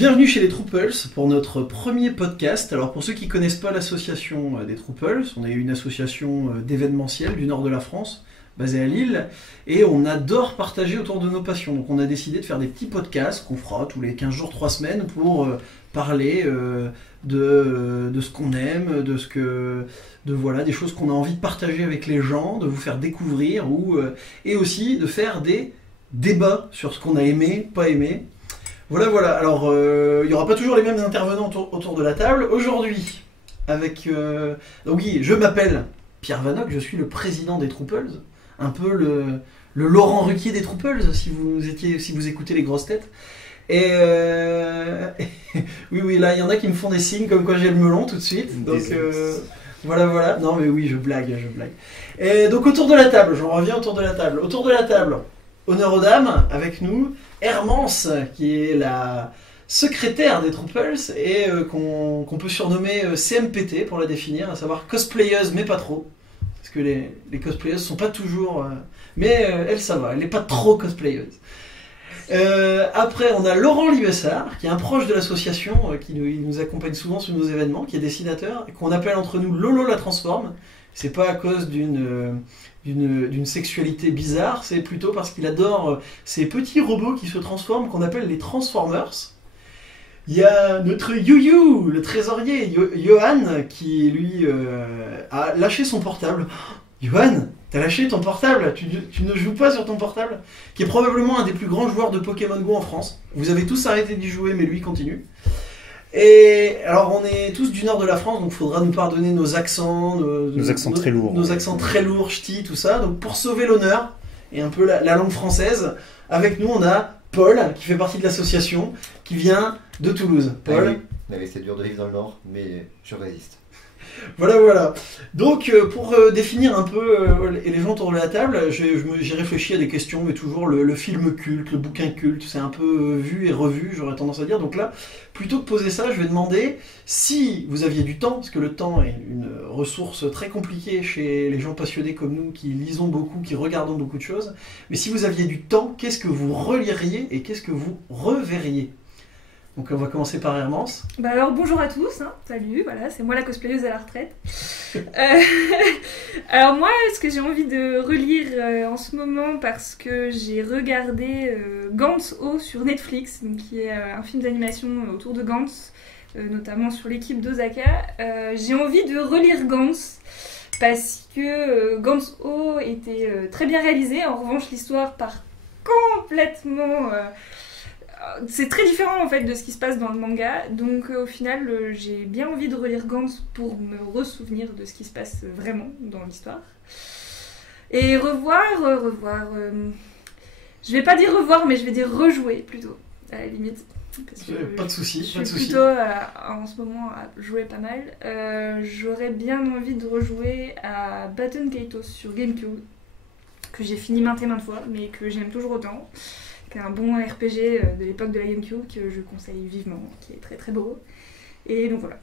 Bienvenue chez les Trouples pour notre premier podcast. Alors pour ceux qui ne connaissent pas l'association des Trouples, on est une association d'événementiel du nord de la France, basée à Lille, et on adore partager autour de nos passions. Donc on a décidé de faire des petits podcasts qu'on fera tous les 15 jours, 3 semaines pour parler de ce qu'on aime, voilà, des choses qu'on a envie de partager avec les gens, de vous faire découvrir, et aussi de faire des débats sur ce qu'on a aimé, pas aimé. Voilà. Alors, il n'y aura pas toujours les mêmes intervenants autour de la table. Aujourd'hui, oui, je m'appelle Pierre Vanoc, je suis le président des Trouples, un peu le Laurent Ruquier des Trouples, si vous écoutez les grosses têtes. Et oui, là, il y en a qui me font des signes comme quoi j'ai le melon tout de suite. Donc, voilà. Non, mais oui, je blague. Et donc, autour de la table, j'en reviens autour de la table. Autour de la table, honneur aux dames, avec nous, Hermance, qui est la secrétaire des Trouples et qu'on peut surnommer CMPT pour la définir, à savoir cosplayeuse, mais pas trop. Parce que les cosplayeuses sont pas toujours... mais elle, ça va, elle n'est pas trop cosplayeuse. Après, on a Laurent Libessard, qui est un proche de l'association, qui nous accompagne souvent sur nos événements, qui est dessinateur, et qu'on appelle entre nous Lolo la Transforme. C'est pas à cause d'une sexualité bizarre, c'est plutôt parce qu'il adore ces petits robots qui se transforment, qu'on appelle les Transformers. Il y a notre Youyou, le trésorier, Johan, qui lui a lâché son portable. Johan, t'as lâché ton portable, tu ne joues pas sur ton portable, qui est probablement un des plus grands joueurs de Pokémon Go en France. Vous avez tous arrêté d'y jouer, mais lui continue. Et alors on est tous du nord de la France, donc il faudra nous pardonner nos accents, nos accents très lourds. Nos accents très lourds, ch'ti, tout ça. Donc pour sauver l'honneur et un peu la langue française, avec nous on a Paul, qui fait partie de l'association, qui vient de Toulouse. Paul. Ah oui, c'est dur de vivre dans le nord, mais je résiste. Voilà. Donc, pour définir un peu les gens autour de la table, j'ai réfléchi à des questions, mais toujours le film culte, le bouquin culte, c'est un peu vu et revu, j'aurais tendance à dire. Donc là, plutôt que poser ça, je vais demander si vous aviez du temps, parce que le temps est une ressource très compliquée chez les gens passionnés comme nous, qui lisons beaucoup, qui regardons beaucoup de choses. Mais si vous aviez du temps, qu'est-ce que vous reliriez et qu'est-ce que vous reverriez ? Donc on va commencer par Hermance. Alors bonjour à tous, salut, voilà, c'est moi la cosplayeuse à la retraite. Alors moi, ce que j'ai envie de relire en ce moment, parce que j'ai regardé Gantz O sur Netflix, donc, qui est un film d'animation autour de Gantz, notamment sur l'équipe d'Osaka. J'ai envie de relire Gantz, parce que Gantz O était très bien réalisé, en revanche l'histoire part complètement... c'est très différent en fait de ce qui se passe dans le manga, donc au final j'ai bien envie de relire Gantz pour me ressouvenir de ce qui se passe vraiment dans l'histoire. Et revoir, je vais pas dire revoir, mais je vais dire rejouer plutôt, à la limite. Parce que pas de soucis. Je suis plutôt en ce moment à jouer pas mal. J'aurais bien envie de rejouer à Baton Kaitos sur GameCube, que j'ai fini maintes et maintes fois, mais que j'aime toujours autant. Qui est un bon RPG de l'époque de la GameCube que je conseille vivement, qui est très très beau. Et donc voilà.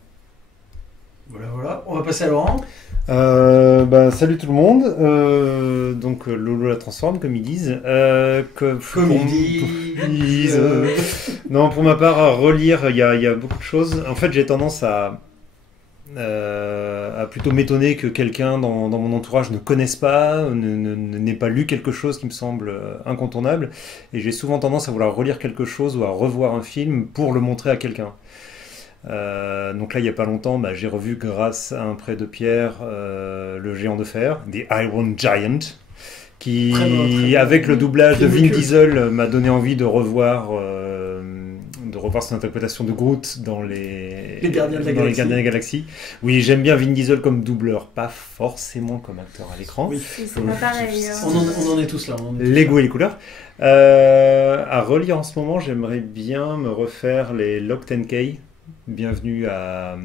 Voilà. On va passer à Laurent. Salut tout le monde. Donc Lolo la transforme, comme ils disent. Comme ils disent. Non, pour ma part, à relire, il y a beaucoup de choses. En fait, j'ai tendance à plutôt m'étonner que quelqu'un dans mon entourage ne connaisse pas, n'ait pas lu quelque chose qui me semble incontournable, et j'ai souvent tendance à vouloir relire quelque chose ou à revoir un film pour le montrer à quelqu'un. Donc là, il n'y a pas longtemps, j'ai revu, grâce à un prêt de Pierre, Le Géant de Fer, The Iron Giant, qui, très bon. Avec le doublage de Vin Diesel, m'a donné envie de revoir son interprétation de Groot dans les Gardiens de la Galaxie. Oui, j'aime bien Vin Diesel comme doubleur, pas forcément comme acteur à l'écran. Oui, c'est pas pareil. On en est tous là. Les goûts et les couleurs. À relire en ce moment, j'aimerais bien me refaire les Lock 10K. Bienvenue à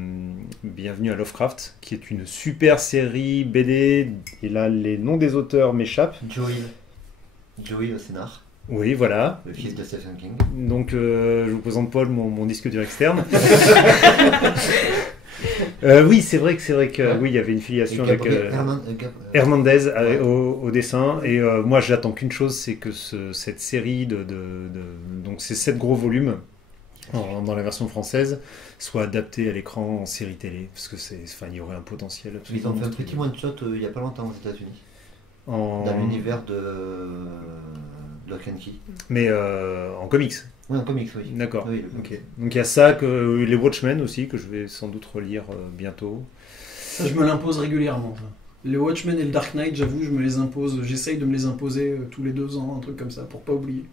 Lovecraft, qui est une super série BD. Et là, les noms des auteurs m'échappent. Joey au scénar. Oui, voilà. Le fils de Stephen King. Donc, je vous présente Paul, mon disque dur externe. Oui, c'est vrai que oui, il y avait une filiation avec Hernandez au dessin. Et moi, j'attends qu'une chose, c'est que cette série donc c'est 7 gros volumes dans la version française, soit adapté à l'écran en série télé, parce que il y aurait un potentiel Ils absolument ont fait un monstrueux. petit one-shot il n'y a pas longtemps aux États-Unis, En... dans l'univers de Lock and Key. Mais en comics. Oui, un comics, oui. D'accord. Oui, Ok. Donc il y a ça, que les Watchmen aussi, que je vais sans doute relire bientôt. Ça, je me l'impose régulièrement. Ça. Les Watchmen et le Dark Knight, j'avoue, je me les impose. J'essaye de me les imposer tous les 2 ans, un truc comme ça, pour pas oublier.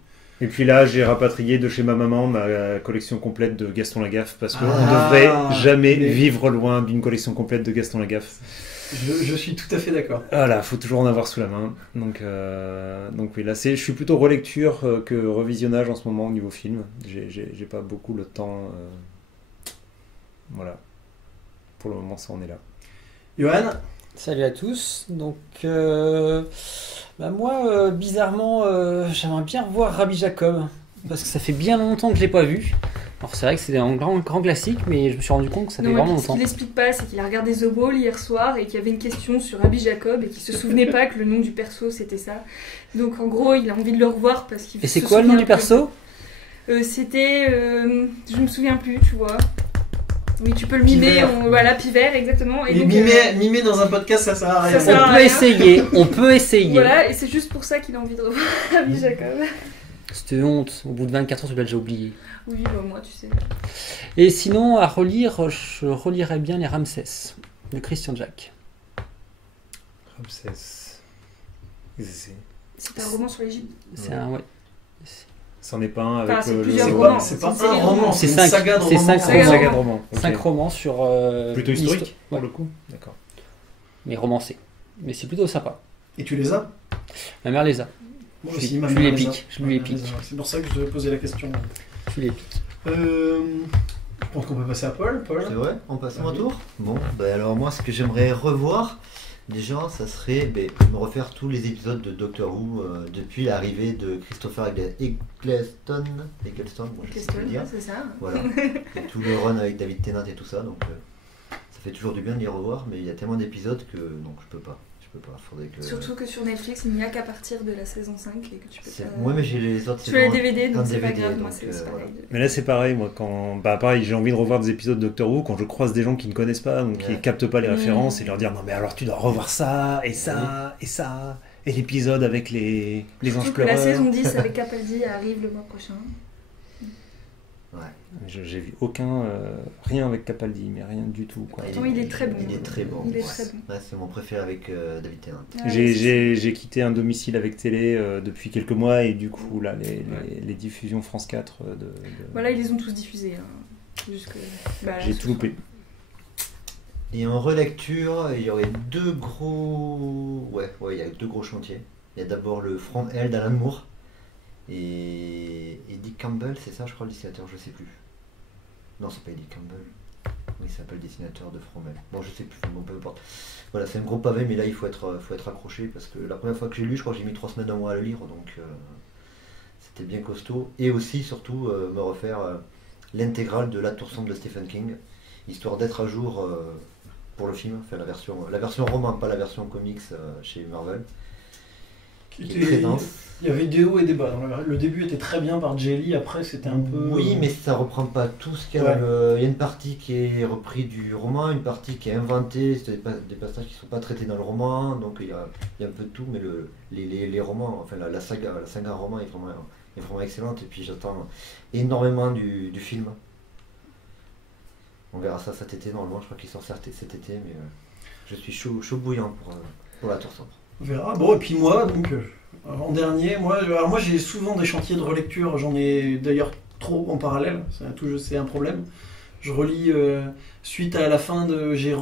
Et puis là, j'ai rapatrié de chez ma maman ma collection complète de Gaston Lagaffe, parce qu'on ne Ah, devrait jamais mais- vivre loin d'une collection complète de Gaston Lagaffe. Je suis tout à fait d'accord. Voilà, faut toujours en avoir sous la main. Donc oui, là, je suis plutôt relecture que revisionnage en ce moment au niveau film. J'ai pas beaucoup le temps. Voilà. Pour le moment, ça en est là. Johan, Salut à tous. Donc, moi, bizarrement, j'aimerais bien revoir Rabbi Jacob parce que ça fait bien longtemps que je l'ai pas vu. Alors, c'est vrai que c'est un grand classique, mais je me suis rendu compte que ça fait Non, vraiment ce longtemps. qu'il explique pas, c'est qu'il a regardé The Wall hier soir et qu'il y avait une question sur Rabbi Jacob et qu'il se souvenait pas que le nom du perso c'était ça. Donc en gros, il a envie de le revoir parce qu'il Et c'est se quoi le nom souvient du perso? C'était. Je me souviens plus, tu vois. Oui, tu peux le mimer, Pivert. voilà, Pivert, exactement. et donc, mimer dans un podcast, ça sert à rien. Ça sert à On peut rien. essayer, on peut essayer. Voilà, et c'est juste pour ça qu'il a envie de revoir Rabbi Jacob. C'était honte, au bout de 24 heures, tu l'as déjà oublié. Oui, bah, moi, tu sais. Et sinon, à relire, je relirais bien les Ramsès de Christian Jack. Ramsès. C'est un roman sur l'Égypte. C'est un, ouais. C'en est pas un avec Enfin, c'est le. plusieurs C'est romans. pas, c'est pas C'est une série un de roman, romans. c'est une C'est saga de c'est romans. cinq C'est une romans. saga de romans. ok. 5 romans sur. Plutôt historique pour ouais, le coup. D'accord. mais romancés. Mais c'est plutôt sympa. Et tu les as? Ma mère les a. Moi Je aussi, lui- ma je mère lui les a. épique, je lui Ma mère épique. les a. C'est pour ça que je te posais la question. Je les pique. Je pense qu'on peut passer à Paul. C'est vrai, on passe à mon Oui. tour. Bon, alors moi, ce que j'aimerais revoir, déjà, ça serait me refaire tous les épisodes de Doctor Who depuis l'arrivée de Christopher Eccleston, moi je sais pas le dire. C'est ça. Voilà. Et tout le run avec David Tennant et tout ça, donc ça fait toujours du bien de les revoir, mais il y a tellement d'épisodes que donc je peux pas. Faudrait que. Surtout que sur Netflix, il n'y a qu'à partir de la saison 5 et que tu peux pas. Ouais, mais j'ai les autres Tu as les saisons DVD, en donc c'est pas DVD, grave, moi donc, c'est voilà. pareil. Mais là, c'est pareil, moi, pareil, j'ai envie de revoir des épisodes de Doctor Who quand je croise des gens qui ne connaissent pas, donc qui Ouais. captent pas les Mm. références, et leur dire non, mais alors tu dois revoir ça, et ça, et ça, et l'épisode avec les anges Surtout que la pleureurs. saison 10 avec Capaldi arrive le mois prochain. Ouais. J'ai vu aucun, rien avec Capaldi, mais rien du tout. Quoi. Pourtant, il est très bon. Il est très bon. Il est ouais. très bon. Ouais, c'est mon préféré avec David Tennant. Ah, ouais, c'est J'ai quitté un domicile avec télé depuis quelques mois, et du coup, là, les diffusions France 4 Voilà, ils les ont tous diffusés. Hein. Juste que, bah, j'ai ce tout loupé. Et en relecture, il y aurait deux gros. Ouais, il y a deux gros chantiers. Il y a d'abord le From Hell d'Alan Moore et Dick Campbell, c'est ça, je crois, le dessinateur, je sais plus. Non, c'est pas Dick Campbell. Oui, il s'appelle dessinateur de From Hell. Bon, je sais plus, bon, peu importe. Voilà, c'est un gros pavé, mais là, il faut être accroché parce que la première fois que j'ai lu, je crois que j'ai mis 3 semaines, un mois à le lire, donc c'était bien costaud. Et aussi, surtout, me refaire l'intégrale de La Tour sombre de Stephen King, histoire d'être à jour pour le film, enfin la version roman, pas la version comics chez Marvel, qui est très dense. Il y avait des hauts et des bas. Le début était très bien par Jelly, après c'était un peu. Oui, mais ça reprend pas tout ce qu'il y a dans le. Il y a une partie qui est reprise du roman, une partie qui est inventée, c'est des passages qui sont pas traités dans le roman, donc il y a un peu de tout, mais les romans, enfin la saga roman est vraiment excellente, et puis j'attends énormément du film. On verra ça cet été, normalement, je crois qu'il sort cet été, mais je suis chaud bouillant pour La Tour sombre. On verra. Bon, et puis moi, donc, en dernier, moi j'ai souvent des chantiers de relecture, j'en ai d'ailleurs trop en parallèle, c'est un problème. Je relis suite à la fin de. J'ai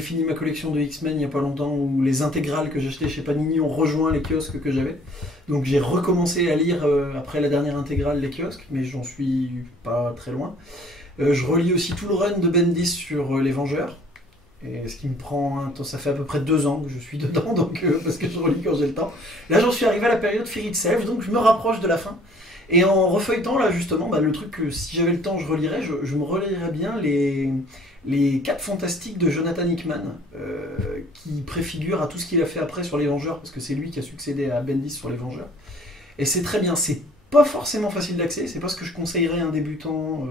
fini ma collection de X-Men il n'y a pas longtemps, où les intégrales que j'achetais chez Panini ont rejoint les kiosques que j'avais. Donc j'ai recommencé à lire après la dernière intégrale les kiosques, mais j'en suis pas très loin. Je relis aussi tout le run de Bendis sur les Vengeurs. Et ce qui me prend un temps, ça fait à peu près 2 ans que je suis dedans, donc, parce que je relis quand j'ai le temps. Là j'en suis arrivé à la période Fear Itself, donc je me rapproche de la fin. Et en refeuilletant là justement, le truc que si j'avais le temps je relirais, je me relirais bien les 4 fantastiques de Jonathan Hickman, qui préfigurent à tout ce qu'il a fait après sur les Vengeurs, parce que c'est lui qui a succédé à Bendis sur les Vengeurs. Et c'est très bien, c'est pas forcément facile d'accès, c'est pas ce que je conseillerais à un débutant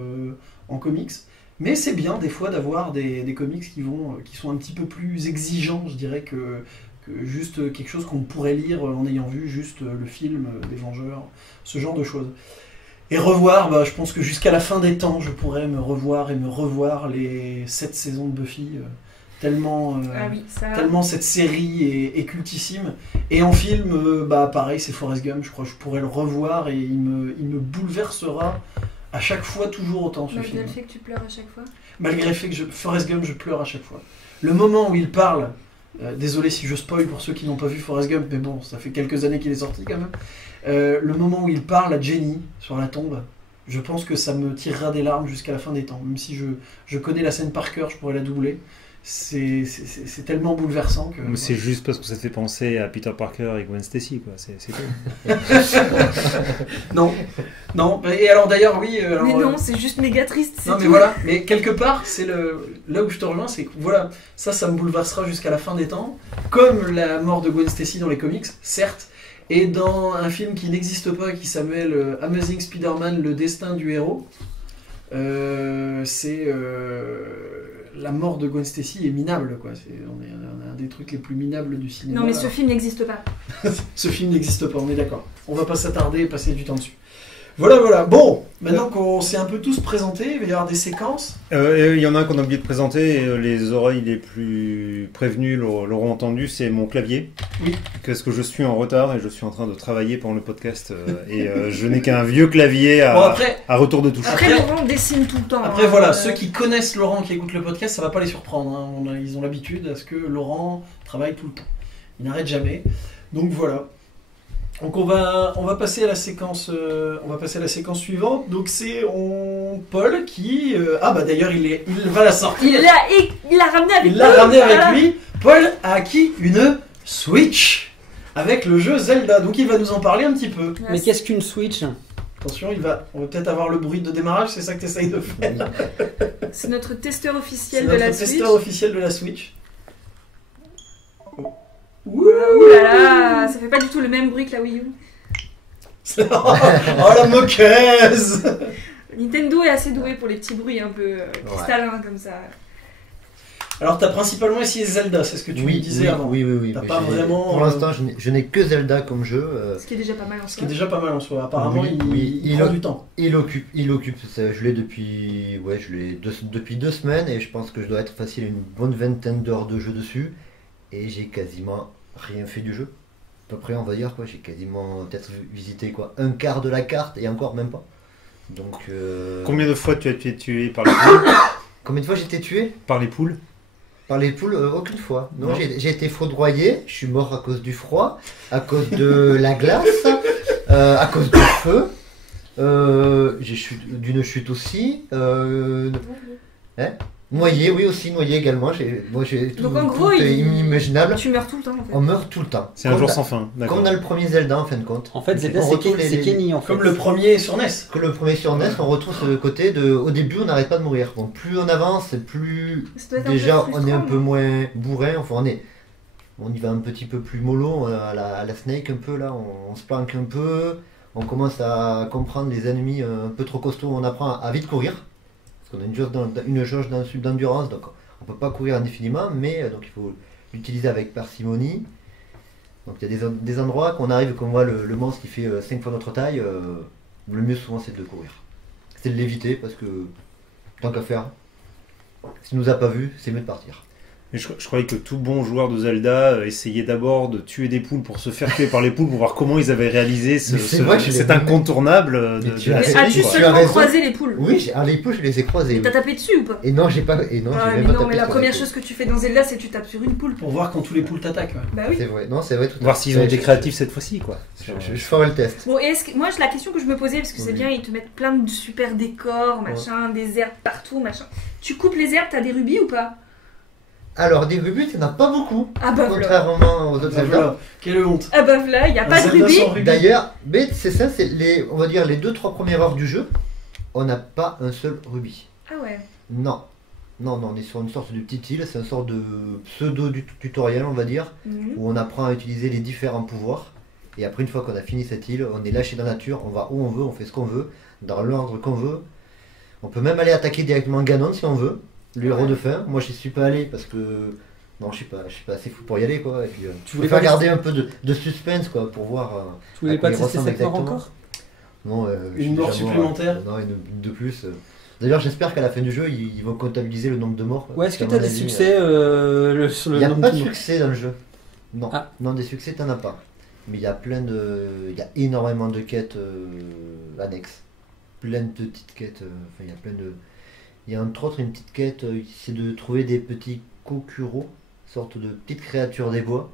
en comics, mais c'est bien des fois d'avoir des comics qui sont un petit peu plus exigeants, je dirais, que juste quelque chose qu'on pourrait lire en ayant vu juste le film des Vengeurs, ce genre de choses. Et revoir, je pense que jusqu'à la fin des temps, je pourrais me revoir les 7 saisons de Buffy, tellement cette série est cultissime. Et en film, pareil, c'est Forrest Gump, je crois que je pourrais le revoir et il me bouleversera à chaque fois toujours autant, ce film. Malgré le fait que tu pleures à chaque fois. Malgré le fait que Forrest Gump, je pleure à chaque fois. Le moment où il parle, désolé si je spoil pour ceux qui n'ont pas vu Forrest Gump, mais bon, ça fait quelques années qu'il est sorti quand même. Le moment où il parle à Jenny sur la tombe, je pense que ça me tirera des larmes jusqu'à la fin des temps. Même si je connais la scène par cœur, je pourrais la doubler. C'est tellement bouleversant que... Mais c'est juste parce que ça te fait penser à Peter Parker et Gwen Stacy, quoi. C'est tout. Non. Et alors d'ailleurs, oui... mais non, c'est juste méga triste. Non, mais voilà. Mais quelque part, c'est là où je te rejoins, c'est que voilà, ça me bouleversera jusqu'à la fin des temps. Comme la mort de Gwen Stacy dans les comics, certes. Et dans un film qui n'existe pas, qui s'appelle Amazing Spider-Man, le destin du héros, c'est... la mort de Gwen Stacy est minable, quoi. On est un des trucs les plus minables du cinéma. Non, mais ce film n'existe pas. Ce film n'existe pas, on est d'accord. On va pas s'attarder et passer du temps dessus. Voilà. Bon, maintenant qu'on s'est un peu tous présentés, il va y avoir des séquences. Il y en a un qu'on a oublié de présenter, et les oreilles les plus prévenues l'auront entendu, c'est mon clavier. Oui. Parce que je suis en retard et je suis en train de travailler pendant le podcast et je n'ai qu'un vieux clavier à retour de touche. Après, Laurent dessine tout le temps. Après, voilà, ceux qui connaissent Laurent, qui écoutent le podcast, ça va pas les surprendre. Hein. Ils ont l'habitude à ce que Laurent travaille tout le temps. Il n'arrête jamais. Donc voilà. Donc on va passer à la séquence suivante. Donc c'est Paul qui d'ailleurs il va la sortir. Il l'a ramené avec lui. Il l'a ramené avec lui. Paul a acquis une Switch avec le jeu Zelda. Donc il va nous en parler un petit peu. Mais qu'est-ce qu'une Switch ? Attention, on va peut-être avoir le bruit de démarrage, c'est ça que tu essayes de faire. C'est notre testeur officiel c'est de la notre Switch. testeur officiel de la Switch. Ouh là là, ça fait pas du tout le même bruit que la Wii U. Oh la moqueuse. Nintendo est assez doué pour les petits bruits un peu cristallins comme ça. Alors t'as principalement essayé Zelda, c'est ce que tu me disais avant. Oui. T'as pas vraiment... Pour l'instant, je n'ai que Zelda comme jeu. Ce qui est déjà pas mal en soi. Apparemment, il prend du temps. Il occupe. Je l'ai depuis 2 semaines et je pense que je dois être facile une bonne vingtaine d'heures de jeu dessus. Et j'ai quasiment rien fait du jeu. À peu près, on va dire, quoi. J'ai quasiment peut-être visité un quart de la carte et encore même pas. Donc. Combien de fois tu as été tué par les poules ? Combien de fois j'ai été tué ? Par les poules ? Par les poules, aucune fois. Non. J'ai été foudroyé, je suis mort à cause du froid, à cause de la glace, à cause du feu. D'une chute aussi. Noyé, oui aussi, noyé également. Donc en gros, inimaginable. Tu meurs tout le temps en fait. On meurt tout le temps. C'est un jour sans fin. Comme dans le premier Zelda en fin de compte. En fait, Zelda c'est Kenny en fait. Comme le premier sur NES. Comme le premier sur NES, on retrouve ce côté de. Au début, on n'arrête pas de mourir. Donc plus on avance, plus déjà on est un peu moins bourrin. Enfin, on y va un petit peu plus mollo à la Snake un peu là. On se planque un peu. On commence à comprendre les ennemis un peu trop costauds. On apprend à vite courir. Parce qu'on a une jauge d'endurance, donc on ne peut pas courir indéfiniment, mais donc il faut l'utiliser avec parcimonie. Donc il y a des endroits qu'on voit le monstre qui fait 5 fois notre taille, le mieux souvent c'est de courir. C'est de l'éviter parce que tant qu'à faire, s'il nous a pas vu, c'est mieux de partir. Mais je croyais que tout bon joueur de Zelda essayait d'abord de tuer des poules pour se faire tuer par les poules pour voir comment ils avaient réalisé cet incontournable de la série. As-tu seulement croisé les poules ? Oui, les poules je les ai croisées. Et t'as tapé dessus ou pas ? Et non, j'ai pas. Mais la première chose que tu fais dans Zelda, c'est que tu tapes sur une poule. Pour voir quand tous les poules t'attaquent. Ouais. Bah oui. C'est vrai, non, c'est vrai. Tout voir s'ils ont été créatifs cette fois-ci, quoi. Je ferai le test. Bon, moi, la question que je me posais, parce que c'est bien, ils te mettent plein de super décors, machin, des herbes partout, machin. Tu coupes les herbes, t'as des rubis ou pas ? Alors, des rubis, il n'y en a pas beaucoup. Ah bah contrairement aux autres Zelda. Quelle honte. Ah bah voilà, il n'y a pas de rubis. D'ailleurs, mais c'est ça, on va dire les 2-3 premières heures du jeu, on n'a pas un seul rubis. Ah ouais. Non, on est sur une sorte de petite île, c'est une sorte de pseudo-tutoriel, on va dire, où on apprend à utiliser les différents pouvoirs. Et après, une fois qu'on a fini cette île, on est lâché dans la nature, on va où on veut, on fait ce qu'on veut, dans l'ordre qu'on veut. On peut même aller attaquer directement Ganon si on veut, le héros de fin. Moi, je suis pas allé parce que non, je suis pas assez fou pour y aller quoi. Et puis, Tu je voulais préfère pas garder un peu de suspense quoi, pour voir. Tu voulais à pas quoi il tester ressemble cette mort exactement. encore? Non, je suis Une mort déjà mort, supplémentaire. Non, une de plus. D'ailleurs, j'espère qu'à la fin du jeu, ils vont comptabiliser le nombre de morts. Ouais, est-ce que Parce tu as qu'à des mon avis, succès sur il le n'y a nombre pas de morts? succès dans le jeu. Non, Ah. non, des succès, t'en as pas. Mais il y a il y a énormément de quêtes annexes. Plein de petites quêtes. Enfin, il y a plein de. Il y a entre autres une petite quête, c'est de trouver des petits kokuro, sorte de petites créatures des bois.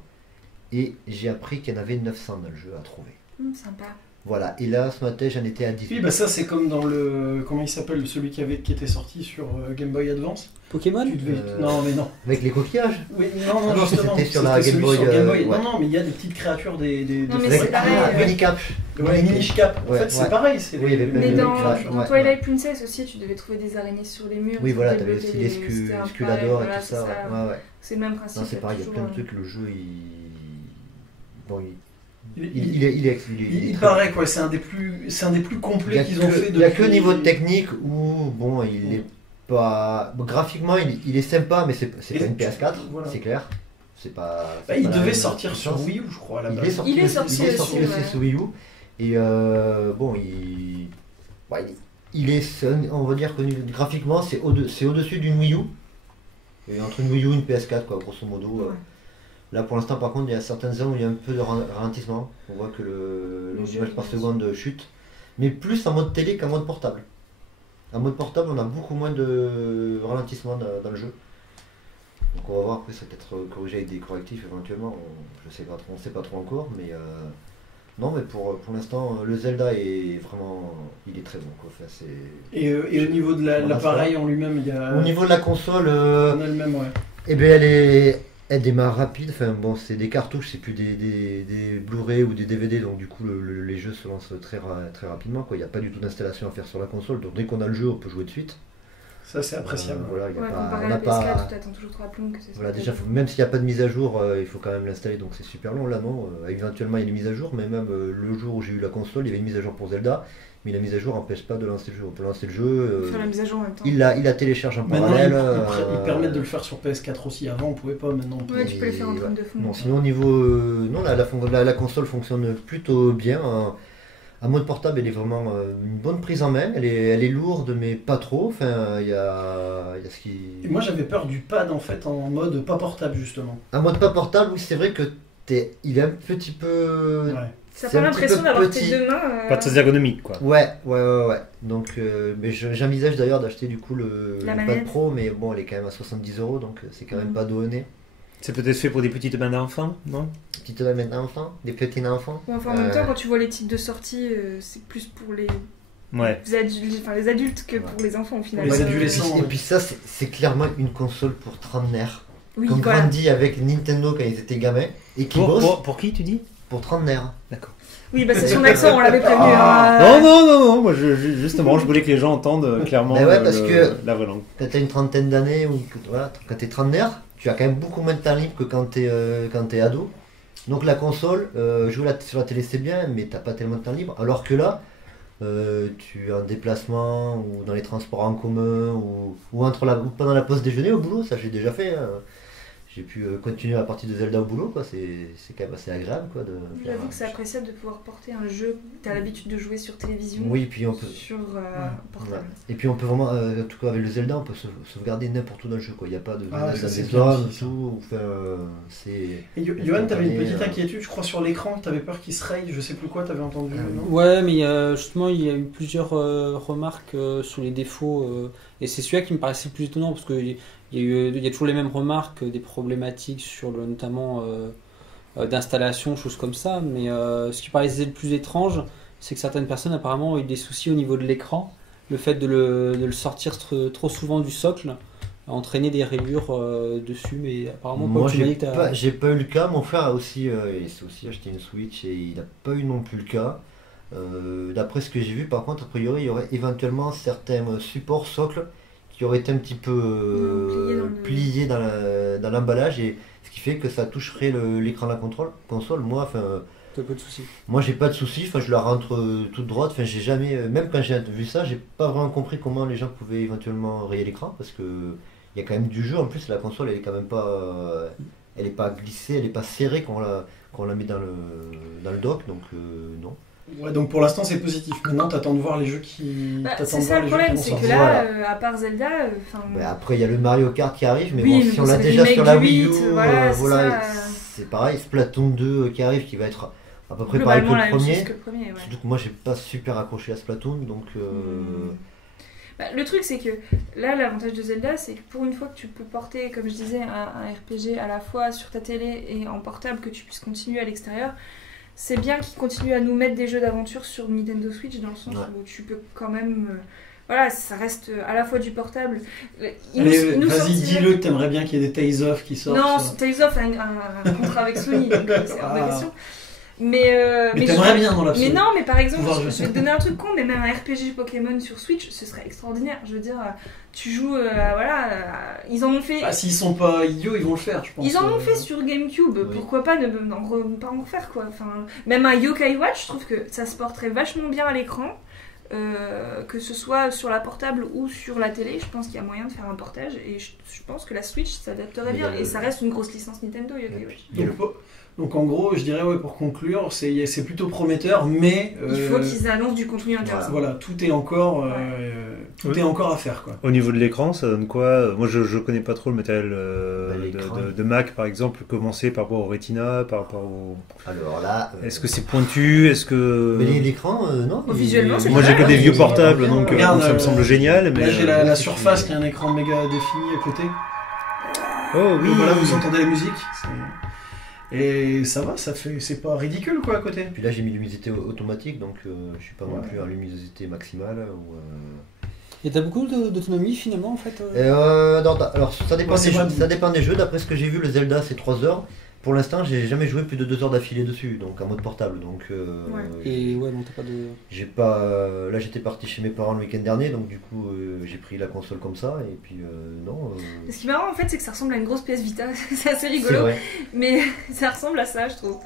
Et j'ai appris qu'il y en avait 900 dans le jeu à trouver. Sympa. Voilà, et là, ce matin, j'en étais à 18. Oui, bah ça c'est comme dans le... Comment il s'appelle? Celui qui était sorti sur Game Boy Advance. Pokémon? Tu devais... Euh, Non, mais non. Avec les coquillages. Oui, non, non, justement. c'était sur la Game celui Boy, sur Game Boy. ouais. Non, mais il y a des petites créatures, des Non, mais Avec c'est pareil, Minicap. Ouais, Minish Cap. En Ouais, fait, c'est ouais. pareil. C'est Oui, il y avait Mais plein de dans, créatures, dans ouais, Twilight Princess aussi, tu devais trouver des araignées sur les murs. Oui, pour voilà, t'avais débloquer aussi les c'était un Sculador pareil, et voilà, tout c'est ça. Ouais. C'est le même principe. Non, c'est pareil, il y a plein de toujours, trucs, le jeu, il. Bon, Il il est très paraît quoi, c'est un des plus complets qu'ils ont fait Il n'y a que depuis- niveau technique où, bon, il est pas. Bon, graphiquement, il est sympa, mais c'est pas une PS4, Voilà. c'est clair. C'est pas. Bah, c'est il pas la devait même sortir sur puissance. Wii U, je crois, à la Il base. est sorti, Il est sorti aussi, aussi ouais. sur Wii U. Et bon, il est, on va dire que graphiquement, c'est au-dessus d'une Wii U. Et entre une Wii U et une PS4, quoi, grosso modo. Ouais. Là, pour l'instant, par contre, il y a certaines zones où il y a un peu de ralentissement. On voit que Le jeu l'image par est seconde chute. Mais plus en mode télé qu'en mode portable. En mode portable, on a beaucoup moins de ralentissement dans le jeu. Donc on va voir, après ça peut être corrigé avec des correctifs éventuellement, on ne sait pas trop encore, mais non, mais pour l'instant le Zelda est vraiment, il est très bon quoi. Enfin, Et au niveau de l'appareil en lui-même, il y a... au niveau de la console, On a le même, ouais. eh ben elle démarre rapide, enfin bon c'est des cartouches, c'est plus des Blu-ray ou des DVD, donc du coup les jeux se lancent très rapidement quoi. Il n'y a pas du tout d'installation à faire sur la console, donc dès qu'on a le jeu on peut jouer de suite. Ça, c'est appréciable. Voilà, il y a Ouais, pas, comparé on à n'a la PS4, pas. tu attends toujours 3 plombs que c'est Voilà, pas déjà, terrible. même s'il n'y a pas de mise à jour, il faut quand même l'installer, donc c'est super long. Là, non, éventuellement, il y a des mises à jour, mais même le jour où j'ai eu la console, il y avait une mise à jour pour Zelda, mais la mise à jour n'empêche pas de lancer le jeu. On peut lancer le jeu, Faire la mise à jour en même temps. il la télécharge en Maintenant, parallèle. ils permettent de le faire sur PS4 aussi. Avant, on pouvait pas, maintenant. on peut. Ouais, tu peux le faire en trame de fond. Bon, sinon, au niveau. Non, la console fonctionne plutôt bien. En mode portable, elle est vraiment une bonne prise en main. Elle est lourde, mais pas trop. Enfin, il y a ce qui. Et moi, j'avais peur du pad, en fait, en mode pas portable, justement. En mode pas portable, oui, c'est vrai que il est un petit peu. Ouais. Ça c'est pas un petit l'impression peu d'avoir petit. tes deux mains. Pas très ergonomique, quoi. Ouais. Donc, mais j'envisage d'ailleurs d'acheter du coup le La pad manette. Pro, mais bon, elle est quand même à 70 €, donc c'est quand même pas donné. C'est peut-être fait pour des petites mains d'enfants, non? Petite maintenant enfant, des petits enfants. Bon, enfin, en même temps, quand tu vois les titres de sortie, c'est plus pour les Ouais. les adultes que pour les enfants au final. Les Ouais, adolescents, et puis ça, c'est clairement une console pour trentenaires. Oui, Qui ont voilà. grandi avec Nintendo quand ils étaient gamins et qui bossent Pour qui, tu dis? pour trentenaires. D'accord. Oui, bah c'est son accent, on l'avait prévenu. Ah, non, moi justement, je voulais que les gens entendent clairement Mais ouais, parce que- la vraie langue. Quand tu as une trentaine d'années ou voilà, quand tu es trentenaire, tu as quand même beaucoup moins de temps libre que quand tu es ado. Donc la console, jouer sur la télé c'est bien, mais t'as pas tellement de temps libre. Alors que là, tu es en déplacement ou dans les transports en commun ou ou pendant la pause déjeuner au boulot, ça j'ai déjà fait. Hein. J'ai pu continuer la partie de Zelda au boulot, quoi. C'est quand même assez agréable, quoi. J'avoue que c'est appréciable de pouvoir porter un jeu que tu as l'habitude de jouer sur télévision. Oui, puis on peut. Sur Ouais. portable. Et puis on peut vraiment, en tout cas avec le Zelda, on peut sauvegarder n'importe où dans le jeu, quoi. Il n'y a pas de Ah, dans ça, c'est des bien zones, aussi, ça. tout. Enfin, c'est. Et Johan, t'avais une petite Euh, inquiétude, je crois, sur l'écran. T'avais peur qu'il se raye, je sais plus quoi, t'avais entendu, non? Ouais, mais justement, il y a eu plusieurs remarques sur les défauts. Et c'est celui-là qui me paraissait le plus étonnant parce qu'il y a toujours les mêmes remarques, des problématiques sur notamment d'installation, choses comme ça. Mais ce qui paraissait le plus étrange, c'est que certaines personnes apparemment ont eu des soucis au niveau de l'écran. Le fait de le sortir trop souvent du socle a entraîné des rayures dessus. Mais apparemment, Moi, tu m'as dit que t'as- j'ai pas eu le cas. Mon frère a aussi, il s'est aussi acheté une Switch et il n'a pas eu non plus le cas. D'après ce que j'ai vu, par contre, a priori, il y aurait éventuellement certains supports socles qui auraient été un petit peu pliés dans l'emballage, et ce qui fait que ça toucherait l'écran de la console. Moi, enfin, t'as pas de soucis. Moi j'ai pas de soucis, enfin je la rentre toute droite, enfin j'ai jamais, même quand j'ai vu ça, j'ai pas vraiment compris comment les gens pouvaient éventuellement rayer l'écran parce que il y a quand même du jeu, en plus la console elle est quand même pas, elle est pas glissée, elle est pas serrée quand on la met dans le dock, donc non. Ouais, donc pour l'instant c'est positif. Maintenant t'attends de voir les jeux qui. C'est ça le problème, c'est que là, à part Zelda, après il y a le Mario Kart qui arrive, mais oui, bon, si on c'est l'a le déjà remake sur la du Wii U, 8, voilà, c'est pareil, Splatoon 2 qui arrive, qui va être à peu près pareil que globalement la le même premier. chose que le premier, ouais. Surtout que moi j'ai pas super accroché à Splatoon, donc Le truc c'est que là l'avantage de Zelda c'est que pour une fois que tu peux porter comme je disais un RPG à la fois sur ta télé et en portable que tu puisses continuer à l'extérieur, c'est bien qu'ils continuent à nous mettre des jeux d'aventure sur Nintendo Switch dans le sens où tu peux quand même voilà, ça reste à la fois du portable. Vas-y, dis-le que t'aimerais bien qu'il y ait des Tales of qui sortent. Non, Tales of a un contrat avec Sony, donc c'est hors de question. Mais t'aimerais bien dans l'absolu. Mais non, mais par exemple, je vais te donner un truc con, mais même un RPG Pokémon sur Switch, ce serait extraordinaire. Je veux dire, tu joues, ils en ont fait. Ah, s'ils sont pas idiots, ils vont le faire, je pense. Ils en ont fait sur GameCube, oui. Pourquoi pas ne pas en refaire quoi. Enfin, même un Yokai Watch, je trouve que ça se porterait vachement bien à l'écran. Que ce soit sur la portable ou sur la télé, je pense qu'il y a moyen de faire un portage et je pense que la Switch s'adapterait bien et ça reste une grosse licence Nintendo. Donc en gros, je dirais pour conclure, c'est plutôt prometteur, mais il faut qu'ils annoncent du contenu intéressant. Voilà, tout est encore est encore à faire quoi. Au niveau de l'écran, ça donne quoi? Moi, je connais pas trop le matériel de Mac par exemple, commencer par rapport au Retina, par rapport au. Alors là, est-ce que c'est pointu? Est-ce que mais l'écran, non. Visuellement, c'est moi j'ai que des vieux portables, donc ça me semble génial. Mais là, j'ai la Surface qui a un écran méga défini à côté. Oh oui. Donc, voilà, vous entendez la musique. Et ça va, c'est pas ridicule quoi à côté. Puis là j'ai mis luminosité automatique, donc je suis pas non plus en luminosité maximale. Et t'as beaucoup d'autonomie finalement en fait Alors ça dépend des jeux, d'après ce que j'ai vu le Zelda c'est 3 heures. Pour l'instant j'ai jamais joué plus de 2 heures d'affilée dessus, donc en mode portable. Donc, Et ouais, non t'as pas de... J'ai pas... Là j'étais parti chez mes parents le week-end dernier, donc du coup j'ai pris la console comme ça, et puis non... Ce qui est marrant en fait c'est que ça ressemble à une grosse PS Vita, c'est assez rigolo, mais ça ressemble à ça je trouve.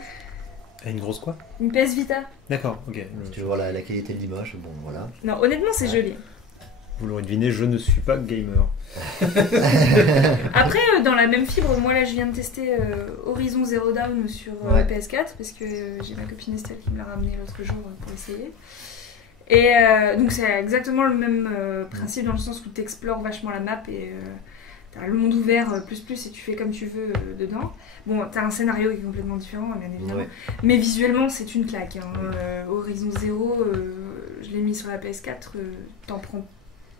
À une grosse quoi? Une PS Vita. D'accord, ok. Si tu vois la qualité de l'image, bon voilà. Non honnêtement c'est joli. Vous l'aurez deviné, je ne suis pas gamer. Après, dans la même fibre, moi là je viens de tester Horizon Zero Dawn sur PS4 parce que j'ai ma copine Estelle qui me l'a ramené l'autre jour pour essayer. Et donc c'est exactement le même principe dans le sens où tu explores vachement la map et t'as le monde ouvert plus et tu fais comme tu veux dedans. Bon, t'as un scénario qui est complètement différent bien évidemment, mais visuellement c'est une claque. Horizon Zero, je l'ai mis sur la PS4, t'en prends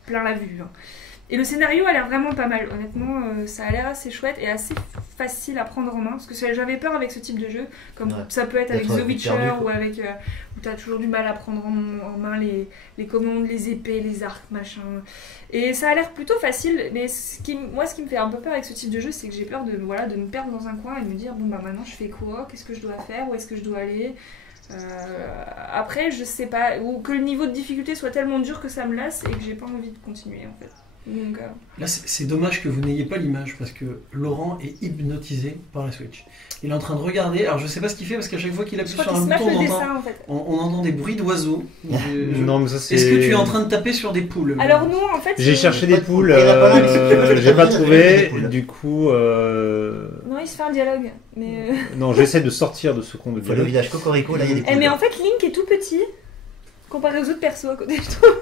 plein la vue. Et le scénario a l'air vraiment pas mal, honnêtement, ça a l'air assez chouette et assez facile à prendre en main, parce que j'avais peur avec ce type de jeu, comme ça peut être avec The Witcher ou avec où t'as toujours du mal à prendre en main les commandes, les épées, les arcs, machin. Et ça a l'air plutôt facile, mais ce qui me fait un peu peur avec ce type de jeu, c'est que j'ai peur de me perdre dans un coin et de me dire bon bah maintenant je fais quoi, qu'est-ce que je dois faire, où est-ce que je dois aller. Après je sais pas, ou que le niveau de difficulté soit tellement dur que ça me lasse et que j'ai pas envie de continuer en fait. Donc, là c'est dommage que vous n'ayez pas l'image parce que Laurent est hypnotisé par la Switch. Il est en train de regarder, alors je sais pas ce qu'il fait parce qu'à chaque fois qu'il appuie sur un bouton on entend des bruits d'oiseaux. Non, mais ça, c'est... Est-ce que tu es en train de taper sur des poules? Alors nous en fait j'ai cherché des poules, j'ai pas trouvé, du coup non il se fait un dialogue mais non j'essaie de sortir de ce con de dialogue. Le village Cocorico là il y a des poules. Mais en fait Link est tout petit comparé aux autres persos à côté je trouve.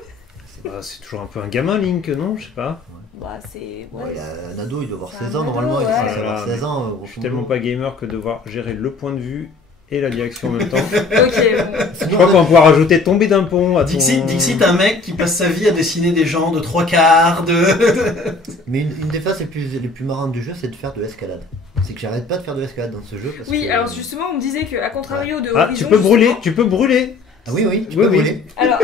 C'est toujours un peu un gamin Link, non? Je sais pas. Bah c'est... un ado il doit avoir 16 ans normalement, il doit avoir 16 ans. Je suis tellement pas gamer que devoir gérer le point de vue et la direction en même temps. Ok, bon. Je crois qu'on va pouvoir rajouter tomber d'un pont à ton... Dixit, un mec qui passe sa vie à dessiner des gens de 3/4 de... Mais une des phases les plus marrantes du jeu, c'est de faire de l'escalade. C'est que j'arrête pas de faire de l'escalade dans ce jeu. Parce que... alors justement, on me disait qu'à contrario de Horizon... tu peux brûler. Ah oui, tu peux brûler. Alors,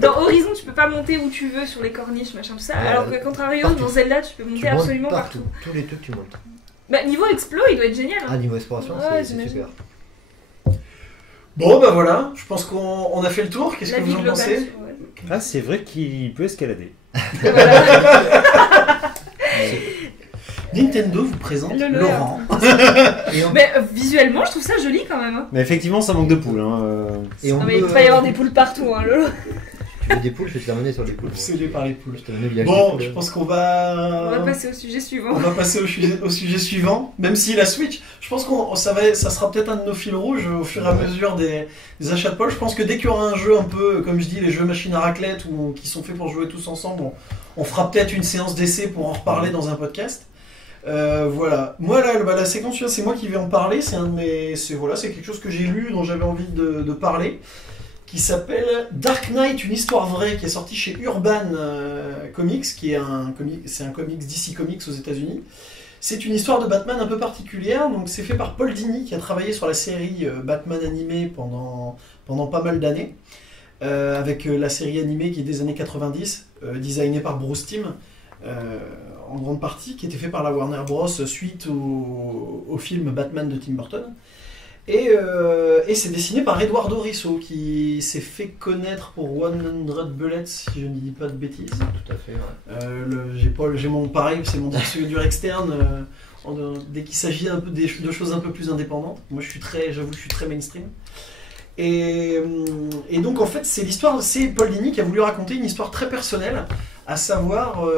dans Horizon, tu peux pas monter où tu veux sur les corniches, machin, tout ça. Alors qu'à contrario, dans Zelda, tu peux monter absolument partout. Tous les trucs, tu montes. Bah, niveau explo, il doit être génial. Ah, niveau exploration, c'est super. Bon, bah voilà, je pense qu'on a fait le tour. Qu'est-ce que vous en pensez? Ah, c'est vrai qu'il peut escalader. Nintendo vous présente Le Laurent. Et on, Mais visuellement, je trouve ça joli quand même. Hein. Mais effectivement, ça manque de poules. et on Non, mais il peut, peut pas y avoir des poules partout, hein, Lolo. Tu veux des poules, je vais te l'amener sur les poules. Obsédé par les poules. Je te l'amène au village Bon, des poules. je pense qu'on On va... va passer au sujet suivant. On va passer au sujet suivant, même si la Switch, je pense que ça sera peut-être un de nos fils rouges au fur et à mesure des achats de Paul. Je pense que dès qu'il y aura un jeu un peu, comme je dis, les jeux machines à raclette ou qui sont faits pour jouer tous ensemble, on fera peut-être une séance d'essai pour en reparler dans un podcast. Voilà. Moi là, la séquence, c'est moi qui vais en parler. C'est quelque chose que j'ai lu, dont j'avais envie de parler, qui s'appelle Dark Knight, une histoire vraie, qui est sorti chez Urban Comics, qui est c'est un comics DC Comics aux États-Unis. C'est une histoire de Batman un peu particulière. Donc c'est fait par Paul Dini, qui a travaillé sur la série Batman animée pendant pas mal d'années, avec la série animée qui est des années 90, designée par Bruce Timm. En grande partie, qui était fait par la Warner Bros. Suite au film Batman de Tim Burton. Et c'est dessiné par Eduardo Risso, qui s'est fait connaître pour 100 Bullets, si je ne dis pas de bêtises. Tout à fait, ouais. J'ai mon pareil, c'est mon distributeur externe. Dès qu'il s'agit un peu de choses un peu plus indépendantes. Moi, j'avoue que je suis très mainstream. Et donc en fait, c'est Paul Dini qui a voulu raconter une histoire très personnelle, à savoir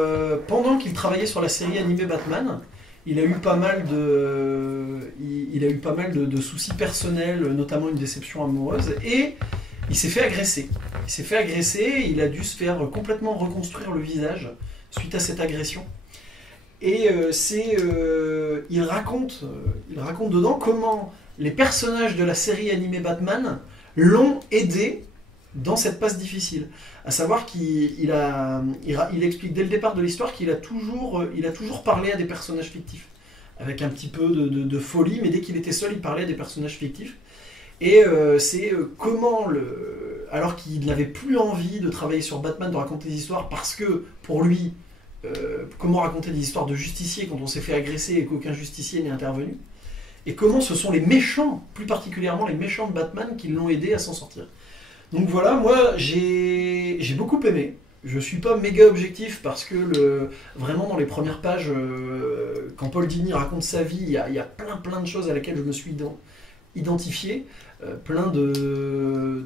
pendant qu'il travaillait sur la série animée Batman, il a eu pas mal de soucis personnels, notamment une déception amoureuse, et il s'est fait agresser. Il a dû se faire complètement reconstruire le visage suite à cette agression. Et il raconte dedans comment les personnages de la série animée Batman l'ont aidé dans cette passe difficile. À savoir qu'il explique dès le départ de l'histoire qu'il a toujours parlé à des personnages fictifs. Avec un petit peu de folie, mais dès qu'il était seul, il parlait à des personnages fictifs. Et comment, alors qu'il n'avait plus envie de travailler sur Batman, de raconter des histoires, parce que pour lui, comment raconter des histoires de justiciers quand on s'est fait agresser et qu'aucun justicier n'est intervenu, et comment ce sont les méchants, plus particulièrement les méchants de Batman, qui l'ont aidé à s'en sortir. Donc voilà, moi j'ai beaucoup aimé. Je suis pas méga objectif parce que vraiment dans les premières pages, quand Paul Dini raconte sa vie, il y a plein de choses à laquelle je me suis identifié, plein de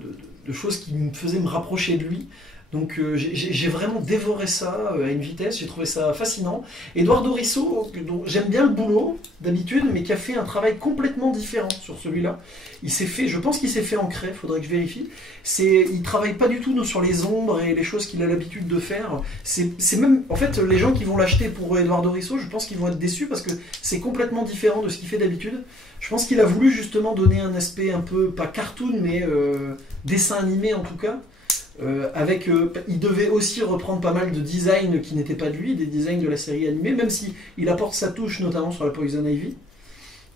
choses qui me faisaient me rapprocher de lui. Donc j'ai vraiment dévoré ça à une vitesse, j'ai trouvé ça fascinant. Eduardo Risso, dont j'aime bien le boulot d'habitude, mais qui a fait un travail complètement différent sur celui-là. Je pense qu'il s'est fait en craie, faudrait que je vérifie. Il travaille pas du tout sur les ombres et les choses qu'il a l'habitude de faire. C'est même, en fait, les gens qui vont l'acheter pour Eduardo Risso, je pense qu'ils vont être déçus parce que c'est complètement différent de ce qu'il fait d'habitude. Je pense qu'il a voulu justement donner un aspect un peu, pas cartoon, mais dessin animé en tout cas. Il devait aussi reprendre pas mal de designs qui n'étaient pas de lui, des designs de la série animée, même si il apporte sa touche, notamment sur la Poison Ivy.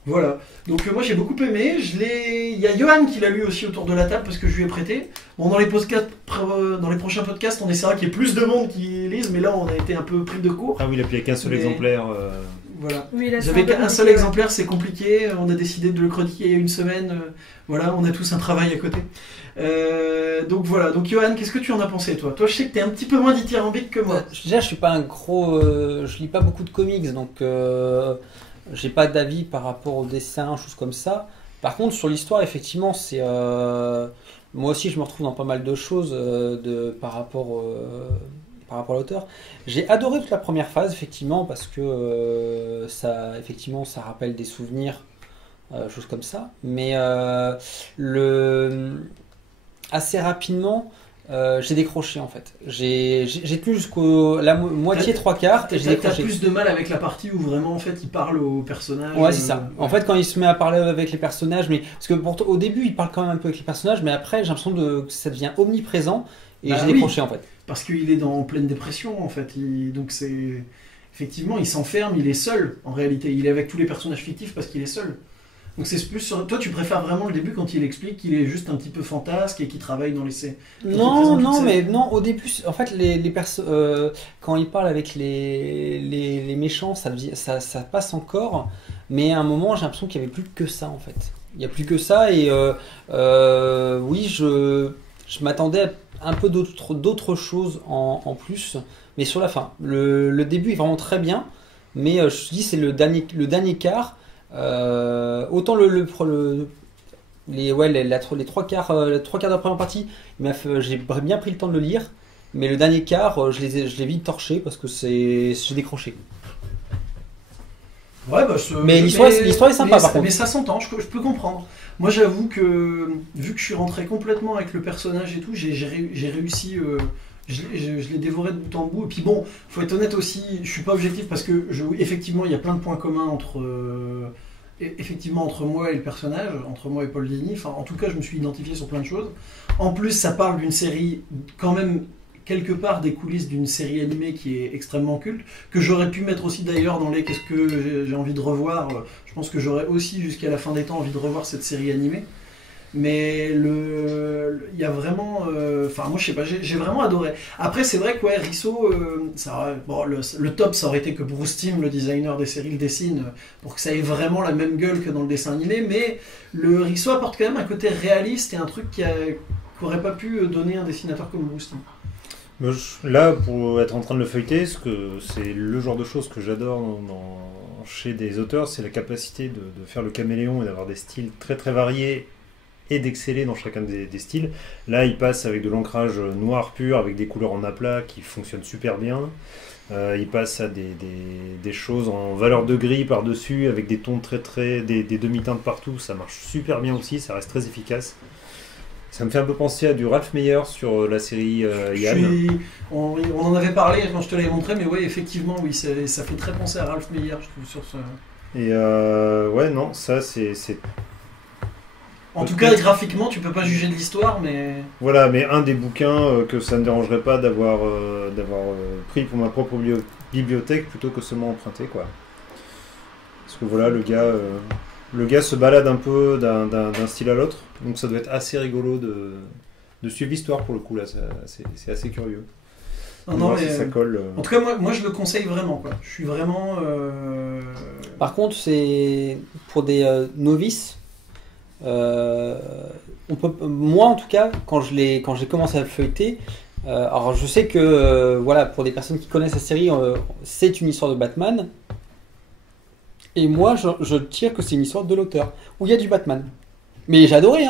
Voilà. Donc moi j'ai beaucoup aimé. Il y a Johan qui l'a lu aussi autour de la table parce que je lui ai prêté. Bon, dans les prochains podcasts, on essaiera qu'il y ait plus de monde qui lise, mais là on a été un peu pris de court. Ah oui, il a plus qu'un seul exemplaire. Voilà. Oui, là, J'avais qu'un seul exemplaire, c'est compliqué. On a décidé de le chroniquer il y a une semaine. Voilà, on a tous un travail à côté. Donc voilà. Donc Johan, qu'est-ce que tu en as pensé, toi ? Toi, je sais que t'es un petit peu moins dithyrambique que moi. Déjà, je suis pas un gros. Je lis pas beaucoup de comics, donc j'ai pas d'avis par rapport au dessin, choses comme ça. Par contre, sur l'histoire, effectivement, c'est. Moi aussi, je me retrouve dans pas mal de choses par rapport à l'auteur. J'ai adoré toute la première phase, effectivement, parce que ça rappelle des souvenirs, choses comme ça. Mais assez rapidement, j'ai décroché en fait. J'ai tenu jusqu'au la moitié, trois quarts, et j'ai décroché. T'as plus de mal avec la partie où vraiment en fait il parle aux personnages. Ouais, c'est ça. En fait, quand il se met à parler avec les personnages, mais parce que au début il parle quand même un peu avec les personnages, mais après j'ai l'impression que ça devient omniprésent et j'ai décroché en fait. Parce qu'il est en pleine dépression en fait. Donc c'est effectivement il s'enferme, il est seul en réalité. Il est avec tous les personnages fictifs parce qu'il est seul. Donc c'est plus toi tu préfères vraiment le début quand il explique qu'il est juste un petit peu fantasque et qu'il travaille dans les non au début en fait quand il parle avec les méchants ça passe encore, mais à un moment j'ai l'impression qu'il n'y avait plus que ça en fait. Il n'y a plus que ça et oui je m'attendais à un peu d'autres choses en plus, mais sur la fin le début est vraiment très bien. Mais je te dis, c'est le dernier quart. Autant les trois quarts de la première partie, j'ai bien pris le temps de le lire. Mais le dernier quart, je l'ai vite torché parce que j'ai décroché. Ouais, bah, Mais l'histoire est sympa par contre. Mais ça s'entend, je peux comprendre. Moi j'avoue que, vu que je suis rentré complètement avec le personnage et tout, j'ai réussi, je l'ai dévoré de bout en bout. Et puis bon, faut être honnête aussi, je suis pas objectif parce que effectivement il y a plein de points communs effectivement entre moi et le personnage, entre moi et Paul Dini. Enfin, en tout cas, je me suis identifié sur plein de choses. En plus, ça parle d'une série quand même quelque part des coulisses d'une série animée qui est extrêmement culte, que j'aurais pu mettre aussi d'ailleurs dans les qu'est-ce que j'ai envie de revoir. Je pense que j'aurais aussi jusqu'à la fin des temps envie de revoir cette série animée. Mais il y a vraiment, enfin moi je sais pas, j'ai vraiment adoré. Après c'est vrai que ouais, Risso, le top ça aurait été que Bruce Timm, le designer des séries, le dessine pour que ça ait vraiment la même gueule que dans le dessin animé. Mais le Risso apporte quand même un côté réaliste et un truc qu'aurait pas pu donner un dessinateur comme Bruce Timm. Là, pour être en train de le feuilleter, c'est le genre de choses que j'adore chez des auteurs, c'est la capacité de faire le caméléon et d'avoir des styles très très variés et d'exceller dans chacun des styles. Là, il passe avec de l'ancrage noir pur, avec des couleurs en aplat qui fonctionnent super bien. Il passe à des choses en valeur de gris par-dessus, avec des tons des demi-teintes partout. Ça marche super bien aussi, ça reste très efficace. Ça me fait un peu penser à du Ralph Meyer sur la série Yann. On en avait parlé quand je te l'avais montré, mais ouais, effectivement, oui, ça fait très penser à Ralph Meyer, je trouve, sur ce... Et ouais, non, ça c'est... En tout cas, graphiquement, tu peux pas juger de l'histoire, mais... Voilà, mais un des bouquins que ça ne me dérangerait pas d'avoir pris pour ma propre bibliothèque plutôt que seulement emprunté, quoi. Parce que voilà, le gars se balade un peu d'un style à l'autre, donc ça doit être assez rigolo de suivre l'histoire pour le coup, là, c'est assez curieux. Non, mais ça colle. En tout cas, moi je le conseille vraiment, quoi. Je suis vraiment... Par contre, c'est pour des novices... moi en tout cas quand j'ai commencé à le feuilleter, alors je sais que voilà, pour des personnes qui connaissent la série, c'est une histoire de Batman, et moi je tire que c'est une histoire de l'auteur où il y a du Batman, mais j'ai adoré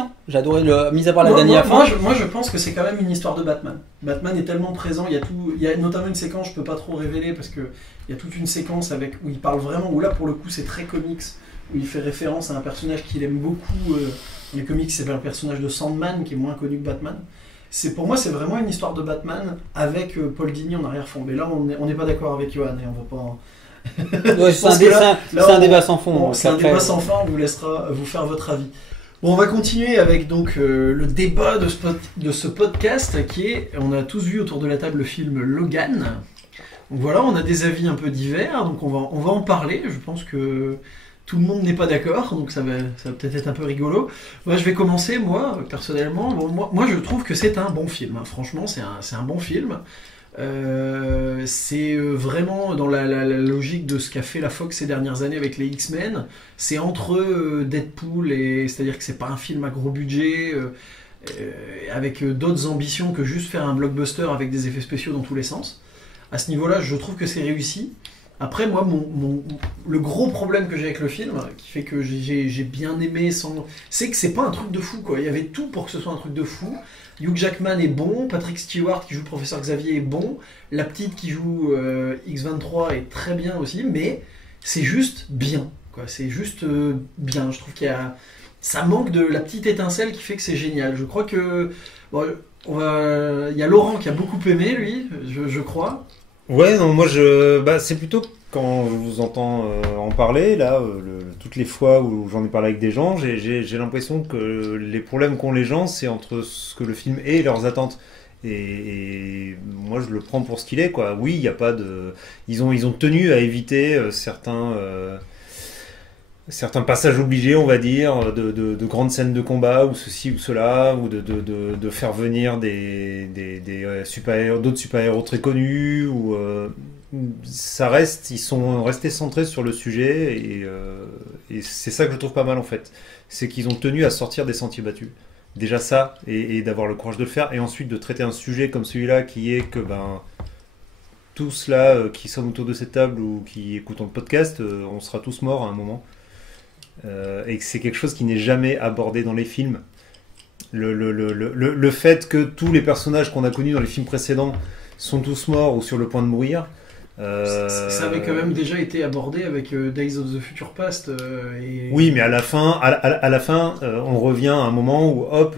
mis à part la dernière fin. Moi je pense que c'est quand même une histoire de Batman. Batman est tellement présent, il y a notamment une séquence, je peux pas trop révéler parce que il y a toute une séquence où il parle vraiment, où là pour le coup c'est très comics, où il fait référence à un personnage qu'il aime beaucoup. Les comics, c'est un personnage de Sandman qui est moins connu que Batman. Pour moi, c'est vraiment une histoire de Batman avec Paul Dini en arrière-fond. Mais là, on n'est pas d'accord avec Johan et on va pas. Ouais, c'est un débat sans fond. C'est un débat sans fin, on vous laissera vous faire votre avis. Bon, on va continuer avec donc le débat de ce podcast qui est, on a tous vu autour de la table le film Logan. Donc voilà, on a des avis un peu divers, donc on va en parler. Je pense que tout le monde n'est pas d'accord, donc ça va peut-être être un peu rigolo. Moi, je vais commencer, moi, personnellement. Bon, moi, je trouve que c'est un bon film. Hein. Franchement, c'est un bon film. C'est vraiment dans la logique de ce qu'a fait la Fox ces dernières années avec les X-Men. C'est entre Deadpool c'est-à-dire que c'est pas un film à gros budget, avec d'autres ambitions que juste faire un blockbuster avec des effets spéciaux dans tous les sens. À ce niveau-là, je trouve que c'est réussi. Après, moi, le gros problème que j'ai avec le film, qui fait que j'ai bien aimé, c'est que c'est pas un truc de fou, quoi. Il y avait tout pour que ce soit un truc de fou. Hugh Jackman est bon, Patrick Stewart qui joue Professeur Xavier est bon, la petite qui joue X-23 est très bien aussi, mais c'est juste bien, quoi. C'est juste bien. Je trouve ça manque de la petite étincelle qui fait que c'est génial. Je crois que il y a Laurent qui a beaucoup aimé, lui, je crois. Ouais, non, moi c'est plutôt quand je vous entends en parler, là, toutes les fois où j'en ai parlé avec des gens, j'ai l'impression que les problèmes qu'ont les gens, c'est entre ce que le film est et leurs attentes. Et moi, je le prends pour ce qu'il est, quoi. Oui, il n'y a pas de... Ils ont tenu à éviter certains passages obligés, on va dire, de grandes scènes de combat, ou ceci ou cela, ou de faire venir d'autres super-héros très connus, ou ils sont restés centrés sur le sujet, et c'est ça que je trouve pas mal en fait. C'est qu'ils ont tenu à sortir des sentiers battus. Déjà ça, et d'avoir le courage de le faire, et ensuite de traiter un sujet comme celui-là qui est que tous là qui sommes autour de cette table ou qui écoutons le podcast, on sera tous morts à un moment. Et que c'est quelque chose qui n'est jamais abordé dans les films. Le fait que tous les personnages qu'on a connus dans les films précédents sont tous morts ou sur le point de mourir. Ça avait quand même déjà été abordé avec Days of the Future Past. Oui, mais à la fin, on revient à un moment où hop,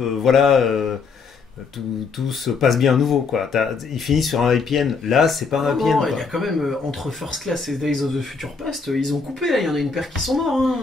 tout se passe bien à nouveau, quoi. Il finit sur un happy end. Là, c'est pas un happy end. Il y a quand même entre First Class et Days of the Future Past, ils ont coupé. Là, il y en a une paire qui sont morts. Hein.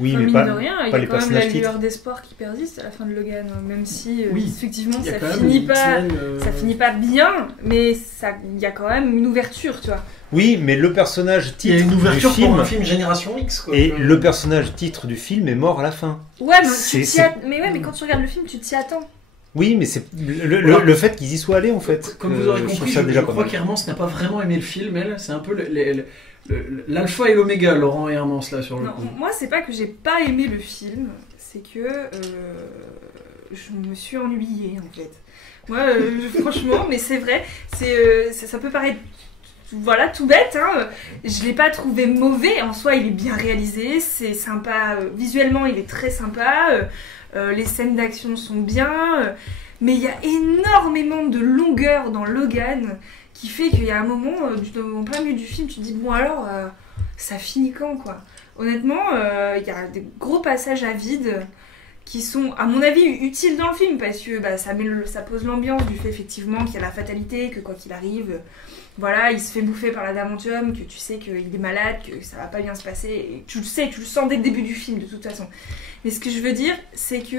Oui, enfin, mais mine pas, de rien, il y pas a les quand même la personnages titres. lueur d'espoir qui persiste à la fin de Logan, même si Oui. effectivement Il y a ça quand même finit une pas, X-Men, ça finit pas bien, mais il y a quand même une ouverture, tu vois. Oui, mais le personnage Il y a titre une ouverture du film pour un film Génération X. Quoi. et le personnage titre du film est mort à la fin. Ouais, mais, C'est- mais quand tu regardes le film, tu t'y attends. Oui, mais c'est Voilà. le fait qu'ils y soient allés en fait. Comme vous aurez je trouve compris, ça je déjà pas crois mal. qu'Hermance n'a pas vraiment aimé le film. Elle, c'est un peu l'alpha et l'oméga, Laurent et Hermance là sur le Non, coup. moi, c'est pas que j'ai pas aimé le film, c'est que je me suis ennuyée en fait. Moi, franchement, mais c'est vrai, ça peut paraître voilà, tout bête, hein. Je l'ai pas trouvé mauvais, en soi il est bien réalisé, c'est sympa, visuellement il est très sympa, les scènes d'action sont bien, mais il y a énormément de longueur dans Logan qui fait qu'il y a un moment, en plein milieu du film, tu te dis bon alors, ça finit quand quoi. Honnêtement, il y a des gros passages à vide qui sont, à mon avis, utiles dans le film parce que ça pose l'ambiance du fait effectivement qu'il y a la fatalité, que quoi qu'il arrive, voilà, il se fait bouffer par l'adamantium, que tu sais qu'il est malade, que ça va pas bien se passer, et tu le sais, tu le sens dès le début du film de toute façon. Mais ce que je veux dire, c'est que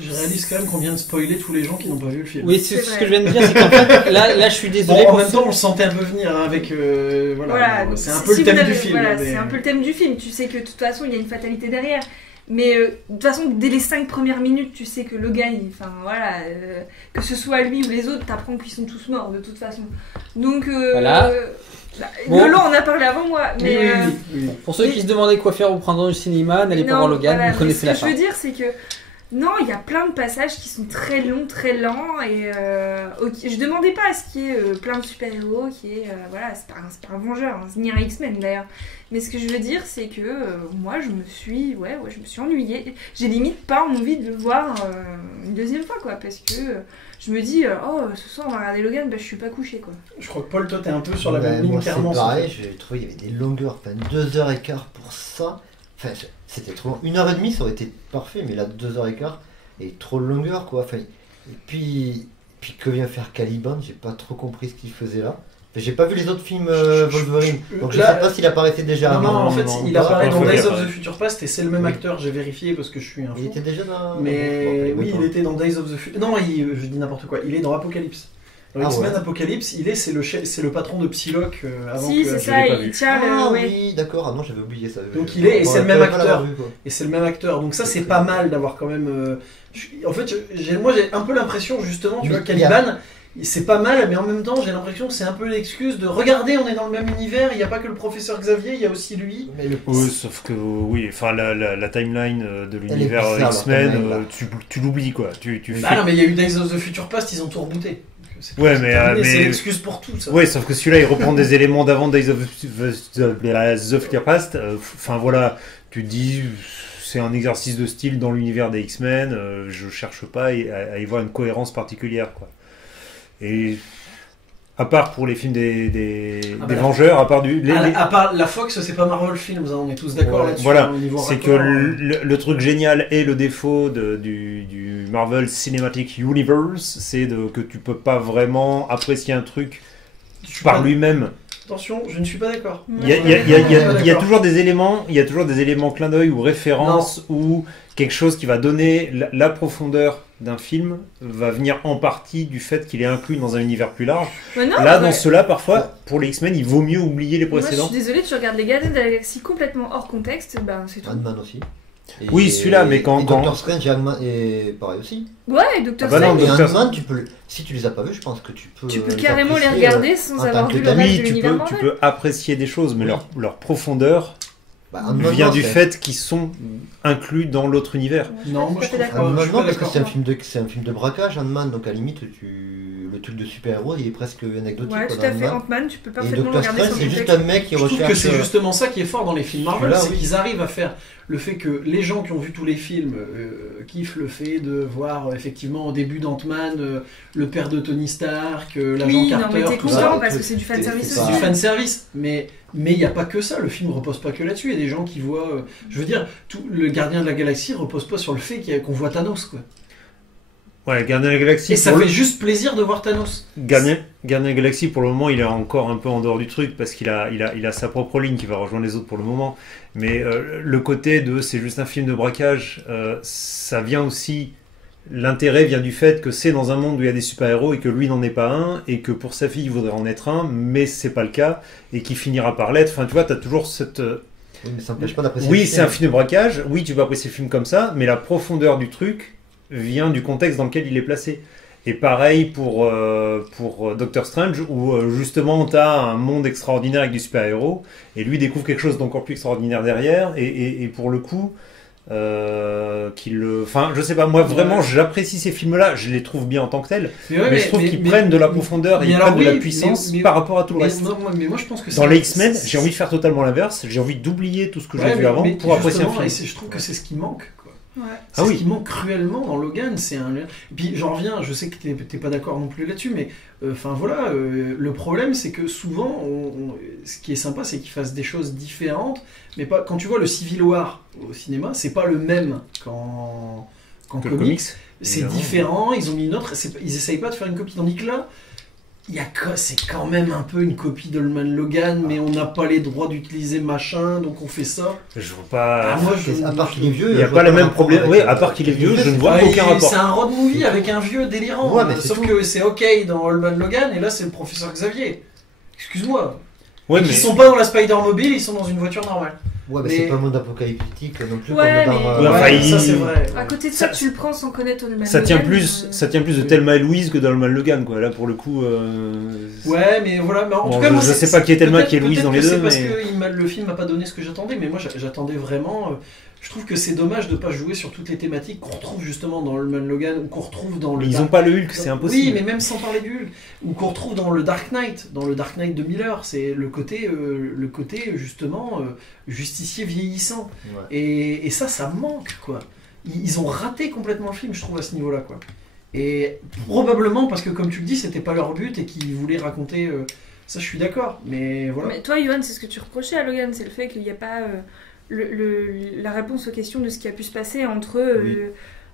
Je réalise quand même qu'on vient de spoiler tous les gens qui n'ont pas vu le film. Oui, C'est ce vrai. que je viens de dire, c'est qu'en fait, là, je suis désolé. Bon, en pour même ça. temps, on le sentait un peu venir hein, avec. Voilà, donc, c'est un si peu le vous thème avez- du film. Voilà, mais- c'est un peu le thème du film. Tu sais que de toute façon, il y a une fatalité derrière. Mais de toute façon, dès les 5 premières minutes, tu sais que le gars, enfin voilà, que ce soit lui ou les autres, t'apprends qu'ils sont tous morts de toute façon. Donc, Voilà. Bon. Lolo en a parlé avant moi. Oui, Mais, oui. Pour ceux qui se demandaient quoi faire au printemps du cinéma, n'allez pas non, voir Logan, voilà, vous connaissez ce la que je fin. veux dire, c'est que non, il y a plein de passages qui sont très longs, très lents, et ok, je demandais pas à ce qu'il y ait plein de super-héros, qui est voilà, c'est pas un Vengeur, hein, c'est ni un X-Men d'ailleurs. Mais ce que je veux dire, c'est que moi, je me suis ennuyée. J'ai limite pas envie de le voir une deuxième fois, quoi, parce que je me dis, oh, ce soir on va regarder Logan, je suis pas couchée, quoi. Je crois que Paul, toi, t'es un peu sur la Ouais, même ligne moi, c'est qu'Hermance. en pareil, fait. j'ai trouvé qu'il y avait des longueurs, enfin 2h15 pour ça. Enfin, c'était trop long. 1h30 ça aurait été parfait, mais là 2h15 et trop de longueur quoi. Enfin, et puis que vient faire Caliban, j'ai pas trop compris ce qu'il faisait là. Enfin, j'ai pas vu les autres films Wolverine, donc je Là, sais pas s'il apparaissait déjà Non, non, avant. en fait, non, il pas- apparaît pas dans fou, Days il of apparaît. the Future Past et c'est le même acteur, j'ai vérifié parce que je suis un Il fou. était déjà dans. Mais Bon, oui, d'accord. il était dans Days of the Future. Non, je dis n'importe quoi. Il est dans Apocalypse. Dans Ah X-Men ouais. Apocalypse, c'est le patron de Psylocke avant Si, que. c'est je ça, l'ai pas il vu. tient Ah ouais. oui, d'accord. Ah non, j'avais oublié ça. Donc il est- et c'est le même j'aurais pas acteur. l'avoir vu, quoi. Et c'est le même acteur. Donc ça, c'est pas mal d'avoir quand même. En fait, moi, j'ai un peu l'impression justement, tu Mais vois, il y a- Caliban. C'est pas mal, mais en même temps, j'ai l'impression que c'est un peu l'excuse de regarder, on est dans le même univers, il n'y a pas que le professeur Xavier, il y a aussi lui. Mais le Oui, sauf que oui, enfin la timeline de Elle l'univers est bizarre, la X-Men, timeline, là. tu l'oublies quoi. Tu Bah fais- non, mais il y a eu Days of the Future Past, ils ont tout rebooté. C'est Ouais, c'est mais, terminé, mais- c'est l'excuse pour tout ça. Ouais, sauf que celui-là, il reprend des éléments d'avant Days of the Future Past. Enfin voilà, tu te dis, c'est un exercice de style dans l'univers des X-Men. Je cherche pas à y voir une cohérence particulière, quoi. Et à part pour les films des Ah bah là- Vengeurs, à part À part la Fox, c'est pas Marvel Films, hein, on est tous d'accord Ouais, là-dessus. voilà, hein, au niveau c'est que raccord, le truc génial et le défaut du Marvel Cinematic Universe, c'est que tu peux pas vraiment apprécier un truc je suis par pas- lui-même. Attention, je ne suis pas d'accord. Il y a, il y a toujours des éléments clin d'œil ou références ou quelque chose qui va donner la profondeur d'un film va venir en partie du fait qu'il est inclus dans un univers plus large. Ouais, non, Là, ouais. dans cela, parfois, pour les X-Men, il vaut mieux oublier les Moi, je précédents. suis désolée, tu regardes les Gardiens de la Galaxie complètement hors contexte, ben c'est tout. Ant-Man aussi. Et- Oui, celui-là, mais quand- et quand- Doctor Strange et Ant-Man est pareil aussi. Ouais, et Doctor Ah bah non, Strange, Et Doctor- Ant-Man, si tu les as pas vus, je pense que tu peux. tu peux les carrément les apprécier, regarder sans en avoir tant vu que le reste Oui, de tu l'univers peux, Marvel. tu peux apprécier des choses, mais Oui. leur profondeur Ant-Man, vient non, du c'est- fait qu'ils sont inclus dans l'autre univers. Je suis Non, pas moi, tout à je fait trouve d'accord. pas. Ant-Man, suis non, parce que d'accord. c'est un film de braquage, Ant-Man, donc à la limite, le truc de super-héros, il est presque anecdotique. Ouais, quoi, tout dans à fait. Ant-Man. Ant-Man, tu peux Et parfaitement le Doctor regarder Strange, sans c'est juste contexte. un mec qui Je trouve recherche. que c'est justement ça qui est fort dans les films Marvel, Celui-là, c'est oui. qu'ils arrivent à faire le fait que les gens qui ont vu tous les films kiffent le fait de voir effectivement au début d'Ant-Man le père de Tony Stark, l'agent Oui, non, Carter, mais t'es tout content ça. parce que c'est du fanservice C'est C'est aussi. du fanservice, mais il n'y a pas que ça, le film repose pas que là-dessus. Il y a des gens qui voient. Je veux dire, le Gardien de la Galaxie repose pas sur le fait qu'on voit Thanos, quoi. Ouais, Gardien de la Galaxie. Et ça pour fait le- juste plaisir de voir Thanos. Gardien de la Galaxie, pour le moment, il est encore un peu en dehors du truc parce qu'il a sa propre ligne qui va rejoindre les autres pour le moment. Mais le côté de c'est juste un film de braquage, ça vient aussi. L'intérêt vient du fait que c'est dans un monde où il y a des super-héros et que lui n'en est pas un, et que pour sa fille il voudrait en être un, mais c'est pas le cas, et qu'il finira par l'être. Enfin, tu vois, t'as toujours cette. Oui, mais ça n'empêche pas d'apprécier. Oui, le c'est un film. film de braquage, oui, tu vas apprécier le film comme ça, mais la profondeur du truc vient du contexte dans lequel il est placé. Et pareil pour Doctor Strange, où justement tu as un monde extraordinaire avec des super-héros, et lui découvre quelque chose d'encore plus extraordinaire derrière, et pour le coup, enfin, je sais pas, moi vraiment j'apprécie ces films-là, je les trouve bien en tant que tels, mais je trouve qu'ils prennent de la profondeur et mais ils alors prennent de la oui, puissance mais- par rapport à tout le reste. Mais moi je pense que Dans les X-Men, j'ai envie de faire totalement l'inverse, j'ai envie d'oublier tout ce que j'ai vu avant pour apprécier un film. Je trouve que c'est ce qui manque, quoi. Ouais. C'est Ah ce oui. qui manque cruellement dans Logan. Et puis j'en reviens, je sais que t'es pas d'accord non plus là-dessus, mais enfin voilà, le problème c'est que souvent, ce qui est sympa, c'est qu'ils fassent des choses différentes, mais pas. Quand tu vois le Civil War au cinéma, c'est pas le même qu'en Que le comics. comics, C'est évidemment. différent. Ils ont mis une autre. Ils essayent pas de faire une copie. Tandis que là, c'est quand même un peu une copie d'Old Logan, mais on n'a pas les droits d'utiliser machin, donc on fait ça. Je vois pas. Ah, moi, À part qu'il est vieux, Il n'y a je pas vois le même rapport problème. avec, Oui, à part qu'il est vieux, je ne vois Ah, aucun rapport. C'est un road movie avec un vieux délirant. Ouais, mais c'est sauf tout. que c'est ok dans Old Man Logan, et là c'est le professeur Xavier. Excuse-moi. Ouais, Ils sont pas dans la Spider-Mobile, ils sont dans une voiture normale. Ouais, mais Mais- c'est pas un monde apocalyptique non plus Ouais, comme dans. mais- Ouais, enfin, ça c'est vrai. À côté de ça, Ça- tu le prends sans connaître Old Man ça tient Logan, plus de Thelma et Louise que dans le Man Logan, quoi. Là, pour le coup. Ouais, mais voilà. Mais en Bon, tout cas, moi, je c'est- sais pas qui est Thelma, peut-être- qui est Louise peut-être dans les que c'est deux, parce mais- que le film m'a pas donné ce que j'attendais, mais moi j'attendais vraiment. Je trouve que c'est dommage de pas jouer sur toutes les thématiques qu'on retrouve justement dans Old Man Logan ou qu'on retrouve dans le. Mais ils Dark- ont pas le Hulk, c'est impossible. Oui, mais même sans parler du Hulk, ou qu'on retrouve dans le Dark Knight de Miller, c'est le côté justement justicier vieillissant. Ouais. Et ça me manque, quoi. Ils ont raté complètement le film, je trouve, à ce niveau-là, quoi. Et probablement parce que, comme tu le dis, c'était pas leur but et qu'ils voulaient raconter. Ça, je suis d'accord, mais voilà. Mais toi, Yoann, c'est ce que tu reprochais à Logan, c'est le fait qu'il n'y a pas la réponse aux questions de ce qui a pu se passer entre, Oui.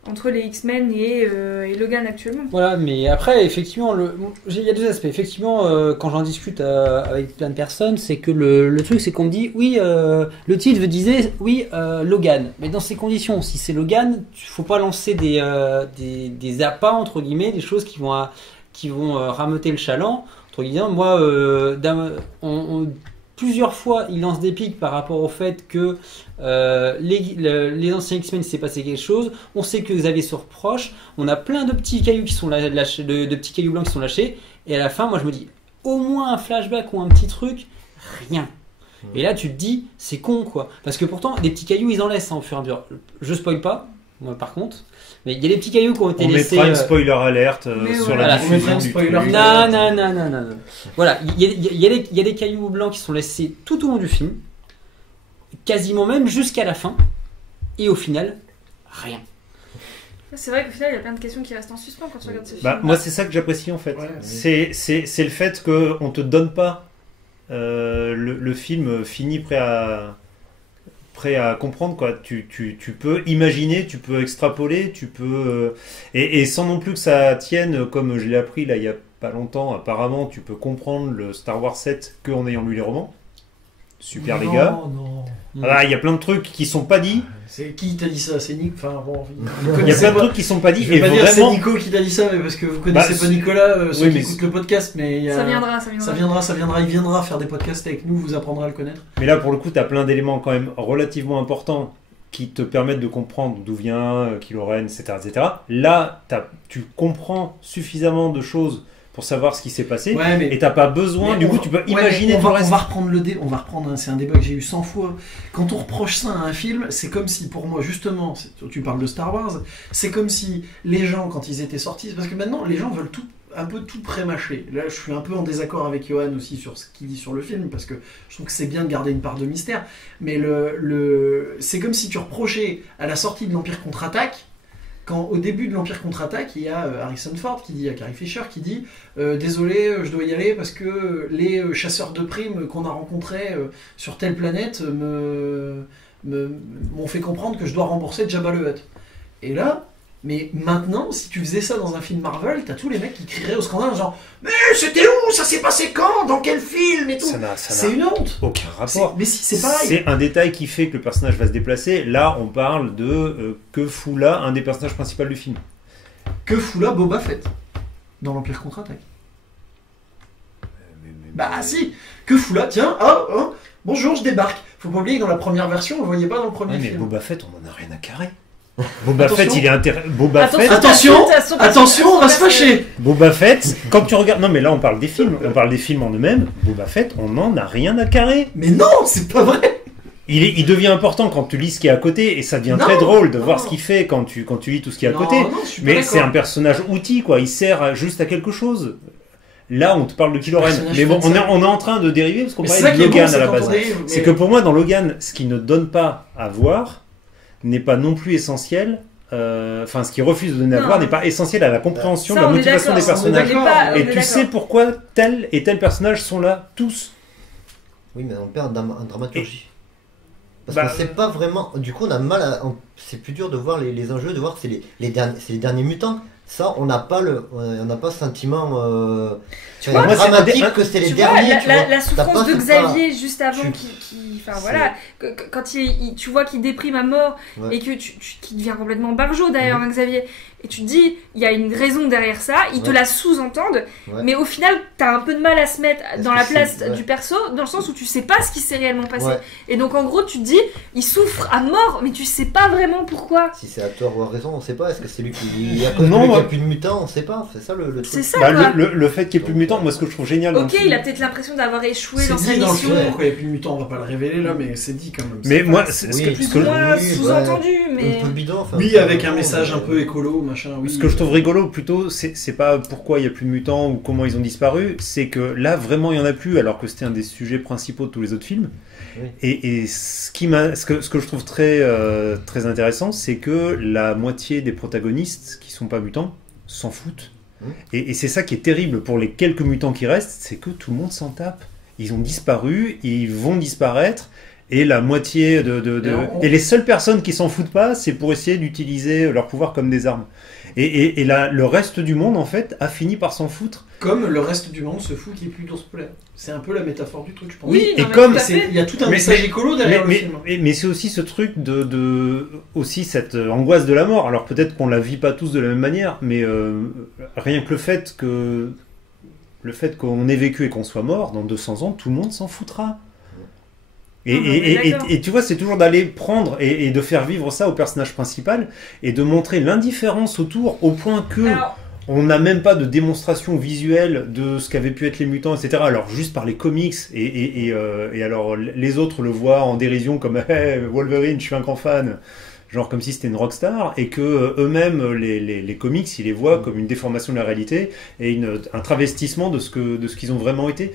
entre les X-Men et Logan actuellement. Voilà, mais après, effectivement, il y a deux aspects. Effectivement, quand j'en discute avec plein de personnes, c'est que le truc, c'est qu'on me dit, oui, le titre disait, oui, Logan. Mais dans ces conditions, si c'est Logan, il faut pas lancer des appâts, entre guillemets, des choses qui vont rameuter le chaland. Entre guillemets, moi, plusieurs fois, il lance des pics par rapport au fait que les anciens X-Men, il s'est passé quelque chose. On sait que Xavier se reproche. On a plein de petits cailloux qui sont lâchés, de petits cailloux blancs qui sont lâchés. Et à la fin, moi, je me dis, au moins un flashback ou un petit truc, rien. Et là, tu te dis, c'est con, quoi. Parce que pourtant, des petits cailloux, ils en laissent au fur et à mesure. Je spoil pas, moi, par contre. Mais il y a des petits cailloux qui ont été On laissés. mettra une spoiler alerte Mais sur voilà. la On mettra diffusion une du spoiler truc. alert. Non. Voilà, il y a des cailloux blancs qui sont laissés tout au long du film, quasiment même jusqu'à la fin, et au final, rien. C'est vrai qu'au final, il y a plein de questions qui restent en suspens quand tu regardes ce film. Bah, moi, c'est ça que j'apprécie en fait. Ouais. C'est le fait qu'on te donne pas le film fini prêt à comprendre, quoi. Tu peux imaginer, tu peux extrapoler, tu peux et sans non plus que ça tienne, comme je l'ai appris là il y a pas longtemps, apparemment tu peux comprendre le Star Wars 7 qu'en ayant lu les romans. Super les gars. Non. Voilà, il y a plein de trucs qui sont pas dit. C'est qui t'a dit ça? C'est Nick. Enfin bon, Il y a plein de trucs qui sont pas dit. Je vais Et pas dire que c'est vraiment, Nico qui t'a dit ça, mais parce que vous connaissez Bah, pas Nicolas, ceux oui, qui mais écoutent le podcast, mais il y a- Ça viendra. Ça viendra, il viendra faire des podcasts avec nous, vous apprendrez à le connaître. mais là pour le coup, tu as plein d'éléments quand même relativement importants qui te permettent de comprendre d'où vient Kylo Ren, etc., etc. Là, tu comprends suffisamment de choses pour savoir ce qui s'est passé. Ouais, mais Et t'as pas besoin, mais du on coup va- tu peux ouais, imaginer mais tout le on reste. va reprendre c'est un débat que j'ai eu 100 fois. Quand on reproche ça à un film, c'est comme si, pour moi, justement, tu parles de Star Wars, c'est comme si les gens, quand ils étaient sortis, parce que maintenant, les gens veulent tout. un peu tout pré-mâché. Là, je suis un peu en désaccord avec Johan aussi sur ce qu'il dit sur le film, parce que je trouve que c'est bien de garder une part de mystère. Mais c'est comme si tu reprochais à la sortie de l'Empire contre-attaque, quand au début de l'Empire contre-attaque, il y a Harrison Ford qui dit à Carrie Fisher qui dit désolé, je dois y aller parce que les chasseurs de primes qu'on a rencontrés sur telle planète m'ont fait comprendre que je dois rembourser Jabba le Hutt. Et là, mais maintenant, si tu faisais ça dans un film Marvel, t'as tous les mecs qui crieraient au scandale genre mais c'était où, ça s'est passé quand, dans quel film et tout. C'est une honte. Aucun rapport. Mais si, c'est pareil. C'est un détail qui fait que le personnage va se déplacer. Là, on parle de que fout là un des personnages principaux du film. Que fout là Boba Fett dans l'Empire contre-attaque. Bah si. Que fout là, tiens, bonjour, je débarque. Faut pas oublier que dans la première version, on le voyait pas dans le premier film. Mais Boba Fett, on en a rien à carrer. Boba Fett, il est Attention, on va se fâcher. Boba Fett, quand tu regardes, non mais là on parle des films en eux-mêmes. Boba Fett, on n'en a rien à carrer. Mais non, c'est pas vrai. Il devient important quand tu lis ce qui est à côté et ça devient très drôle de voir ce qu'il fait quand tu lis tout ce qui est à côté. Mais c'est un personnage outil quoi, il sert juste à quelque chose. Là, on te parle de Kylo Ren. Mais bon, on est en train de dériver parce qu'on parlait de Logan à la base. C'est que pour moi, dans Logan, ce qui ne donne pas à voir n'est pas non plus essentiel. Ce qui refuse de donner à voir n'est pas essentiel à la compréhension de la motivation des personnages. Et tu sais pourquoi tel et tel personnage sont là, tous. Oui, mais on perd en dramaturgie. Parce qu'on sait pas vraiment. Du coup, on a mal à. C'est plus dur de voir les enjeux, de voir que c'est les derniers mutants. Ça, on n'a pas ce sentiment dramatique que c'est les derniers. La souffrance de Xavier juste avant quand tu vois qu'il déprime à mort et que qu'il devient complètement barjot d'ailleurs, Xavier. Et tu te dis, il y a une raison derrière ça, ils te la sous-entendent, mais au final, t'as un peu de mal à se mettre dans la place du perso, dans le sens où tu sais pas ce qui s'est réellement passé. Et donc en gros, tu te dis, il souffre à mort, mais tu sais pas vraiment pourquoi. Si c'est à tort ou à raison, on sait pas. Est-ce que c'est lui qui... À cause qu'il n'y a plus de mutants, on sait pas. C'est ça le truc. C'est ça, le fait qu'il n'y ait plus de mutants, moi ce que je trouve génial dans le film... il a peut-être l'impression d'avoir échoué dans sa mission. C'est dit dans le film pourquoi il n'y a plus de mutants, on va pas le révéler là, mais c'est dit quand même. Mais moi, plus ou moins sous-entendu, mais... Un peu bidon, oui, avec un message un peu écolo, machin, oui. Ce que je trouve rigolo plutôt, c'est pas pourquoi il n'y a plus de mutants ou comment ils ont disparu, c'est que là vraiment il n'y en a plus alors que c'était un des sujets principaux de tous les autres films. Oui. Et ce que je trouve très intéressant, c'est que la moitié des protagonistes qui sont pas mutants s'en foutent. Et c'est ça qui est terrible pour les quelques mutants qui restent, c'est que tout le monde s'en tape. Ils ont disparu, ils vont disparaître. Et la moitié et les seules personnes qui s'en foutent pas, c'est pour essayer d'utiliser leur pouvoir comme des armes. Et là, le reste du monde, en fait, a fini par s'en foutre. Comme le reste du monde se fout qu'il n'y ait plus d'ours polaires. C'est un peu la métaphore du truc, je pense. Oui, et comme il y a tout un message écolo derrière le film. Mais c'est aussi ce truc aussi cette angoisse de la mort. Alors peut-être qu'on la vit pas tous de la même manière, mais rien que le fait qu'on ait vécu et qu'on soit mort, dans 200 ans, tout le monde s'en foutra. Et tu vois, c'est toujours d'aller prendre et de faire vivre ça au personnage principal et de montrer l'indifférence autour au point que on n'a même pas de démonstration visuelle de ce qu'avaient pu être les mutants, etc. Alors juste par les comics et alors les autres le voient en dérision comme hey, Wolverine, je suis un grand fan, genre comme si c'était une rockstar, et que eux-mêmes les comics ils les voient comme une déformation de la réalité et un travestissement de ce qu'ils ont vraiment été.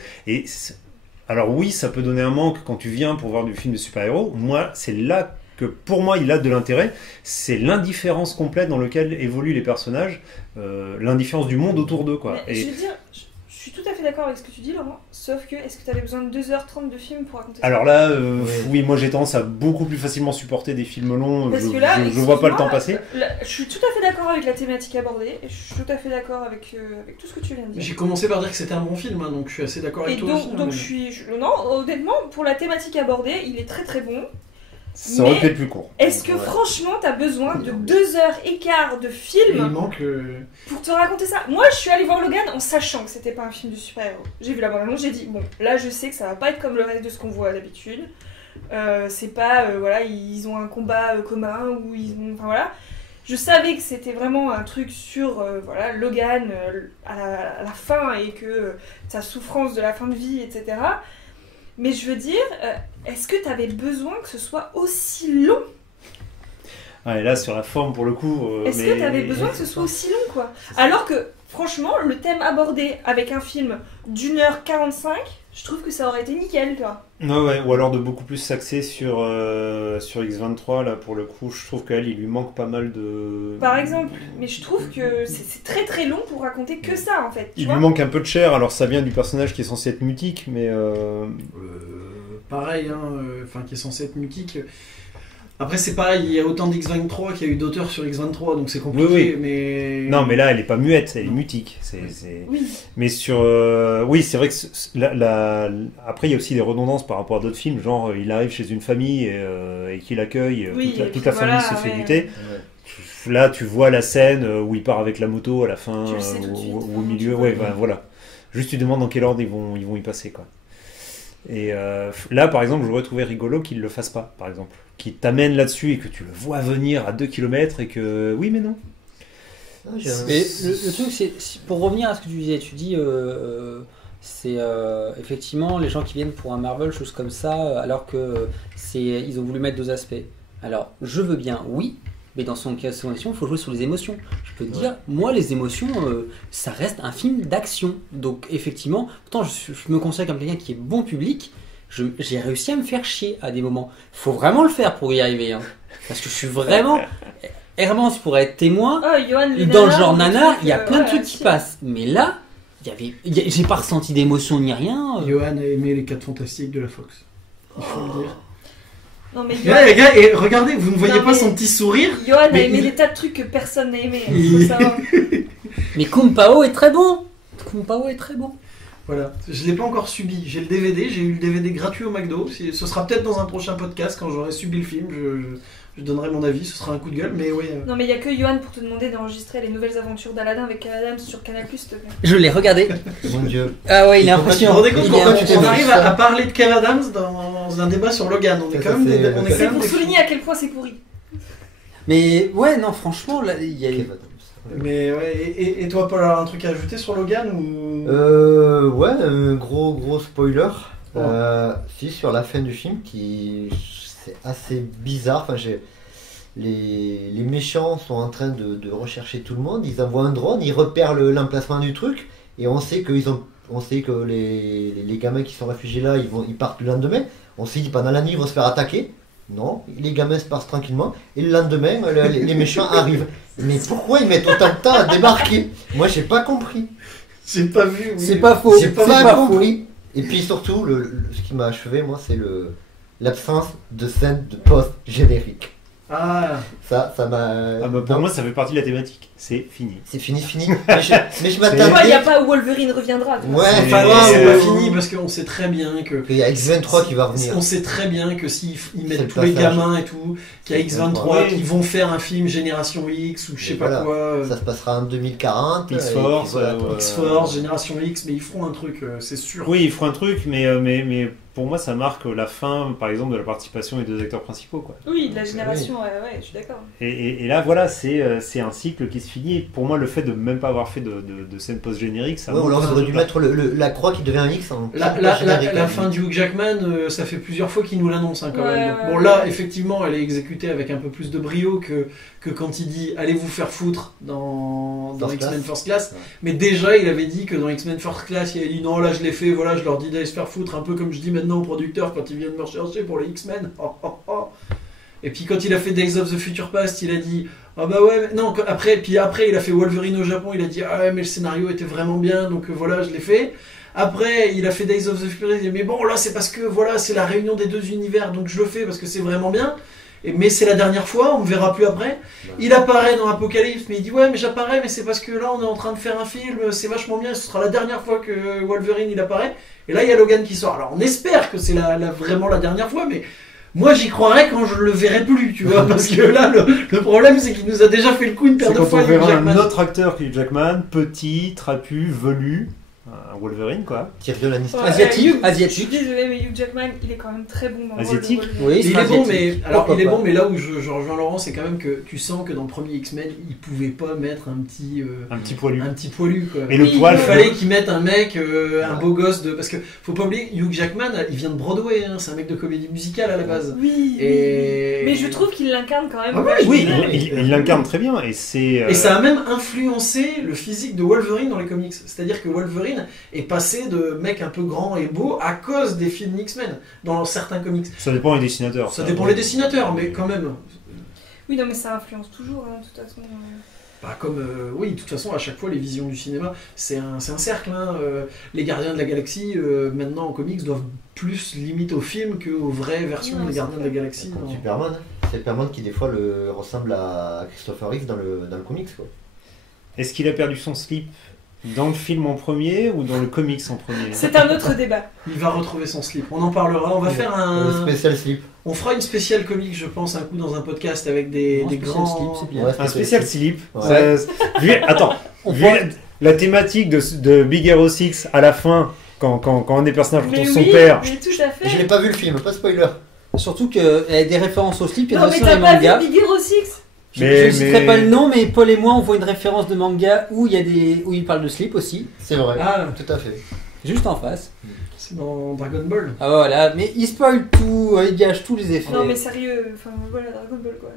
Alors oui, ça peut donner un manque quand tu viens pour voir du film de super-héros. Moi, c'est là que, pour moi, il a de l'intérêt. C'est l'indifférence complète dans laquelle évoluent les personnages, l'indifférence du monde autour d'eux, quoi. Je veux dire, je suis tout à fait d'accord avec ce que tu dis, Laurent, sauf que, est-ce que tu avais besoin de 2h30 de film pour raconter ça ? Alors là, oui, moi j'ai tendance à beaucoup plus facilement supporter des films longs. Parce que là, je vois pas le temps passer. Je suis tout à fait d'accord avec la thématique abordée, et je suis tout à fait d'accord avec tout ce que tu viens de dire. J'ai commencé par dire que c'était un bon film, hein, donc je suis assez d'accord avec toi aussi. Donc non, honnêtement, pour la thématique abordée, il est très très bon. Ça aurait pu être plus court. Est-ce que franchement t'as besoin de 2h15 de film pour te raconter ça ? Moi je suis allée voir Logan en sachant que c'était pas un film de super-héros. J'ai vu la bande-annonce, j'ai dit bon là je sais que ça va pas être comme le reste de ce qu'on voit d'habitude. C'est pas ils ont un combat commun ou ils ont voilà. Je savais que c'était vraiment un truc sur Logan à la fin et que sa souffrance de la fin de vie, etc. Mais je veux dire, est-ce que tu avais besoin que ce soit aussi long ? Et là, sur la forme, pour le coup... Est-ce que tu avais besoin que ce soit aussi long, quoi ? Alors que, franchement, le thème abordé avec un film d'1h45, je trouve que ça aurait été nickel, toi. Ouais, ou alors de beaucoup plus s'axer sur X23, là, pour le coup, je trouve qu'elle, il lui manque pas mal de... Par exemple, mais je trouve que c'est très très long pour raconter que ça, en fait. Tu Il vois lui manque un peu de chair, alors ça vient du personnage qui est censé être mutique, mais... Pareil, enfin qui est censé être mutique. Après c'est pareil, il y a autant d'X23 qu'il y a eu d'auteurs sur X23, donc c'est compliqué. Oui. Mais Non, mais là, elle est pas muette, elle est mutique. Oui. Mais sur... Oui, c'est vrai que après, il y a aussi des redondances par rapport à d'autres films, genre il arrive chez une famille et qu'il accueille, Oui, toute la, et toute puis la famille voilà, se fait ouais. buter. Là, tu vois la scène où il part avec la moto à la fin, Tu le sais tout de suite, ou au milieu. tu Ouais, vois. voilà. Juste, tu demandes dans quel ordre ils vont y passer, quoi. Et là, par exemple, j'aurais trouvé rigolo qu'ils le fassent pas, par exemple. Qu'ils t'amènent là-dessus et que tu le vois venir à 2 km et que... Oui, mais non. Mais le truc, c'est pour revenir à ce que tu disais, tu dis c'est effectivement les gens qui viennent pour un Marvel, choses comme ça, alors que ils ont voulu mettre deux aspects. Alors, je veux bien, oui, mais dans son cas, il faut jouer sur les émotions. Je peux te dire, moi, les émotions, ça reste un film d'action. Donc, effectivement, pourtant, je me considère comme quelqu'un qui est bon public. J'ai réussi à me faire chier à des moments. Faut vraiment le faire pour y arriver, hein. Parce que je suis vraiment... Hermance pourrait être témoin. Oh, Johan, les Dans le nanas, genre des nana, trucs, il y a plein de voilà, trucs qui si. passent. Mais là, j'ai pas ressenti d'émotion ni rien. Johan a aimé les 4 Fantastiques de la Fox. Il faut le dire. Non, mais Et là, les gars, et regardez, vous ne voyez Non, pas mais- son petit sourire. Johan a Mais aimé il- des tas de trucs que personne n'a aimé, Il- faut savoir. Mais Kung Pao est très bon. Kung Pao est très bon. Voilà, je l'ai pas encore subi. J'ai le DVD, j'ai eu le DVD gratuit au McDo. Ce sera peut-être dans un prochain podcast quand j'aurai subi le film. Je donnerai mon avis, ce sera un coup de gueule, mais oui. Non, mais il y a que Johan pour te demander d'enregistrer les nouvelles aventures d'Aladin avec Kev Adams sur Canal+, s'il te plaît. Je l'ai regardé. Mon dieu. Ah ouais, il est Vous Vous vous impressionnant. rendez compte Il est pourquoi on impressionnant. arrive à parler de Kev Adams dans un débat sur Logan. On est Ça, quand même c'est- des- on est c'est quand C'est même pour des souligner à quel point c'est pourri. Mais ouais, non, franchement, là, il y a... Kev Adams. Mais ouais, et toi, Paul, alors un truc à ajouter sur Logan ou... Ouais, un gros spoiler. Oh. Si, sur la fin du film, c'est assez bizarre. Enfin, les méchants sont en train de rechercher tout le monde. Ils envoient un drone, ils repèrent l'emplacement du truc, et on sait que les gamins qui sont réfugiés là, ils partent le lendemain. On s'est dit pendant la nuit ils vont se faire attaquer. Non, les gamins se passent tranquillement, et le lendemain les méchants arrivent. Mais pourquoi ils mettent autant de temps à débarquer? Moi, j'ai pas compris. J'ai pas vu. Oui. C'est pas faux. J'ai c'est pas faux. compris. Et puis surtout, ce qui m'a achevé, moi, c'est l'absence de scène de post-générique. Ah, Ça m'a... Ah bah pour Non, moi, ça fait partie de la thématique. C'est fini. c'est fini. Mais je Tu vois, il n'y m'attendais... a pas où Wolverine reviendra. tu vois. Ouais, c'est tu pas, vois, c'est pas ouais. fini parce qu'on sait très bien que. Il y a X23 qui va revenir. On sait très bien que s'ils C'est mettent le tous les passage. gamins et tout, qu'il y a X23 Ouais. qui vont faire un film Génération X ou je sais Et pas voilà. quoi. Ça se passera en 2040. X-Force, et puis voilà, quoi. X-Force, Génération X, mais ils feront un truc, c'est sûr. Oui, ils feront un truc, mais pour moi, ça marque la fin, par exemple, de la participation des deux acteurs principaux, quoi. Oui, de la génération, ouais, je suis d'accord. Et là, voilà, c'est un cycle qui se finit. Et pour moi, le fait de même pas avoir fait de scène post-générique, ça Ouais, on montre aurait ce dû truc-là. mettre la croix qui devient un X en La la fin du Hugh Jackman, ça fait plusieurs fois qu'il nous l'annonce hein, quand Ouais, même. Donc, ouais, bon, ouais. là, effectivement, elle est exécutée avec un peu plus de brio que quand il dit allez vous faire foutre dans First X-Men Class. First Class. Ouais. Mais déjà, il avait dit que dans X-Men First Class, il avait dit non, là je l'ai fait, voilà, je leur dis d'aller se faire foutre, un peu comme je dis maintenant aux producteurs quand ils viennent me rechercher pour les X-Men. Oh, oh, oh. Et puis quand il a fait Days of the Future Past, il a dit ah bah ouais, mais non, après il a fait Wolverine au Japon, il a dit ah ouais, mais le scénario était vraiment bien, donc voilà, je l'ai fait. Après, il a fait Days of the Future Past, il a dit mais bon, là c'est parce que voilà, c'est la réunion des deux univers, donc je le fais parce que c'est vraiment bien. Mais c'est la dernière fois, on me verra plus après. Il apparaît dans Apocalypse, mais il dit ouais, mais j'apparais, mais c'est parce que là on est en train de faire un film, c'est vachement bien, ce sera la dernière fois que Wolverine il apparaît. Et là il y a Logan qui sort. Alors on espère que c'est vraiment la dernière fois, mais moi j'y croirais quand je le verrai plus, tu vois, parce que là le problème c'est qu'il nous a déjà fait le coup une paire C'est de quand fois on Hugh verra Jackman. un autre acteur que Hugh Jackman, petit, trapu, velu, un Wolverine, quoi. Tyrion Lannister. Asiatique. Je Asiatique. suis désolée, mais Hugh Jackman, il est quand même très bon dans le rôle de Asiatique. Wolverine. Oui, Et il est bon, asiatique. mais alors Pourquoi il est pas. bon, mais là où je rejoins Laurent, c'est quand même que tu sens que dans le premier X-Men, il pouvait pas mettre un petit poilu. quoi. Et le Oui, poil, Il fallait qu'il mette un mec, un beau gosse de. Parce que faut pas oublier, Hugh Jackman, il vient de Broadway, hein, c'est un mec de comédie musicale à la base. Oui, Et... mais je trouve qu'il l'incarne quand même. Ah ouais, vachement oui, bien. il l'incarne très bien. Et c'est. Et ça a même influencé le physique de Wolverine dans les comics. C'est-à-dire que Wolverine est passé de mec un peu grand et beau à cause des films X-Men dans certains comics. Ça dépend des dessinateurs. Ça dépend les dessinateurs, mais quand même. Oui, non, mais ça influence toujours, hein, de toute façon. Bah, comme, oui, de toute façon, à chaque fois, les visions du cinéma, c'est un cercle. Hein. Les Gardiens de la Galaxie, maintenant en comics, doivent plus limite au film qu'aux vraies versions Non, des c'est Gardiens de la Galaxie. Comme non. Superman. C'est Superman qui des fois ressemble à Christopher Reeve dans le comics, quoi. Est-ce qu'il a perdu son slip dans le film en premier ou dans le comics en premier? C'est un autre débat. Il va retrouver son slip. On en parlera. On va faire un. Spécial slip. On fera une spéciale comics, je pense, un coup dans un podcast avec des Non, spécial grands. slip, c'est bien. Ouais, Un spécial slip. Ouais. Attends, On vu voit- la thématique de Big Hero 6 à la fin, quand un des personnages Mais retrouve oui, son père. mais tout à fait. Je l'ai pas vu le film, pas spoiler. Surtout qu'il y a des références au slip, il y en a Non, mais aussi dans t'as les pas mangas. vu Big Hero 6? Je ne citerai mais- pas le nom, mais Paul et moi, on voit une référence de manga où il parle de slip aussi, C'est vrai. Ah, Tout à fait. juste en face. c'est dans Dragon Ball. Ah voilà, mais il spoil tout, il gâche tous les effets. Non, mais sérieux, enfin voilà, Dragon Ball quoi.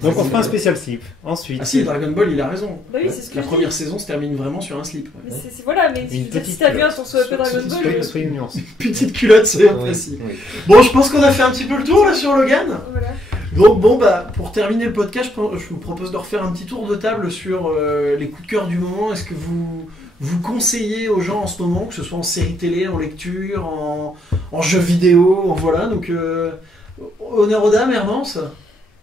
Donc on fera un spécial slip. Ensuite, Ah si, Dragon Ball, il a raison. Bah oui, c'est ce que La je première dis. saison se termine vraiment sur un slip. Mais voilà, mais Une petite si t'as vu un culotte. tour sur Dragon Ball. soyez nuancés. Petite culotte, c'est Oui, précis. oui. Bon, je pense qu'on a fait un petit peu le tour là sur Logan. Voilà. Donc bon, bah pour terminer le podcast, je vous propose de refaire un petit tour de table sur les coups de cœur du moment. Est-ce que vous conseillez aux gens en ce moment, que ce soit en série télé, en lecture, en jeux vidéo, voilà. Donc honneur aux dames, Hermance.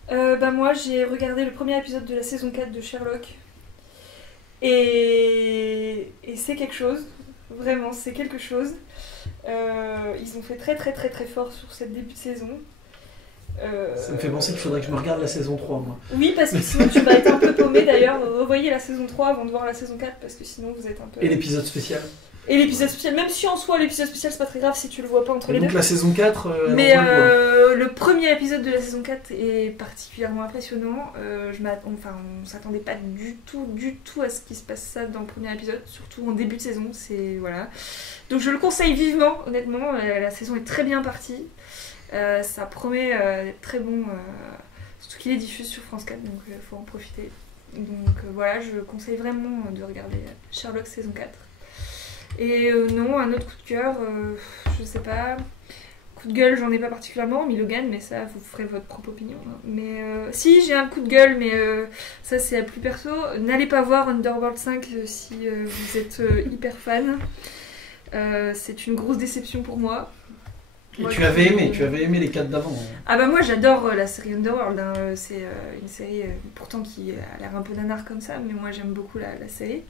Bah moi j'ai regardé le premier épisode de la saison 4 de Sherlock et c'est quelque chose, vraiment c'est quelque chose. Ils ont fait très très très très fort sur cette début de saison. Ça me fait penser qu'il faudrait que je me regarde la saison 3 moi. Oui, parce que sinon tu vas être un peu paumé d'ailleurs. Revoyez la saison 3 avant de voir la saison 4 parce que sinon vous êtes un peu... Et l'épisode spécial. Et l'épisode spécial, même si en soi l'épisode spécial c'est pas très grave si tu le vois pas entre Et les donc deux. la saison 4, Mais on voit. le premier épisode de la saison 4 est particulièrement impressionnant. On s'attendait pas du tout à ce qui se passe ça dans le premier épisode, surtout en début de saison. C'est voilà. Donc je le conseille vivement, honnêtement. La saison est très bien partie. Ça promet d'être très bon, surtout qu'il est diffusé sur France 4, donc il faut en profiter. Donc voilà, je conseille vraiment de regarder Sherlock saison 4. Et non, un autre coup de cœur, je sais pas. Coup de gueule, j'en ai pas particulièrement, mis Logan, mais ça, vous ferez votre propre opinion. Hein. Mais si, j'ai un coup de gueule, mais ça, c'est à plus perso. N'allez pas voir Underworld 5 si vous êtes hyper fan. C'est une grosse déception pour moi. Et Moi, tu je avais trouve aimé, que- tu avais aimé les 4 d'avant. Ah bah moi j'adore la série Underworld, hein. C'est une série pourtant qui a l'air un peu nanar comme ça, mais moi j'aime beaucoup la série.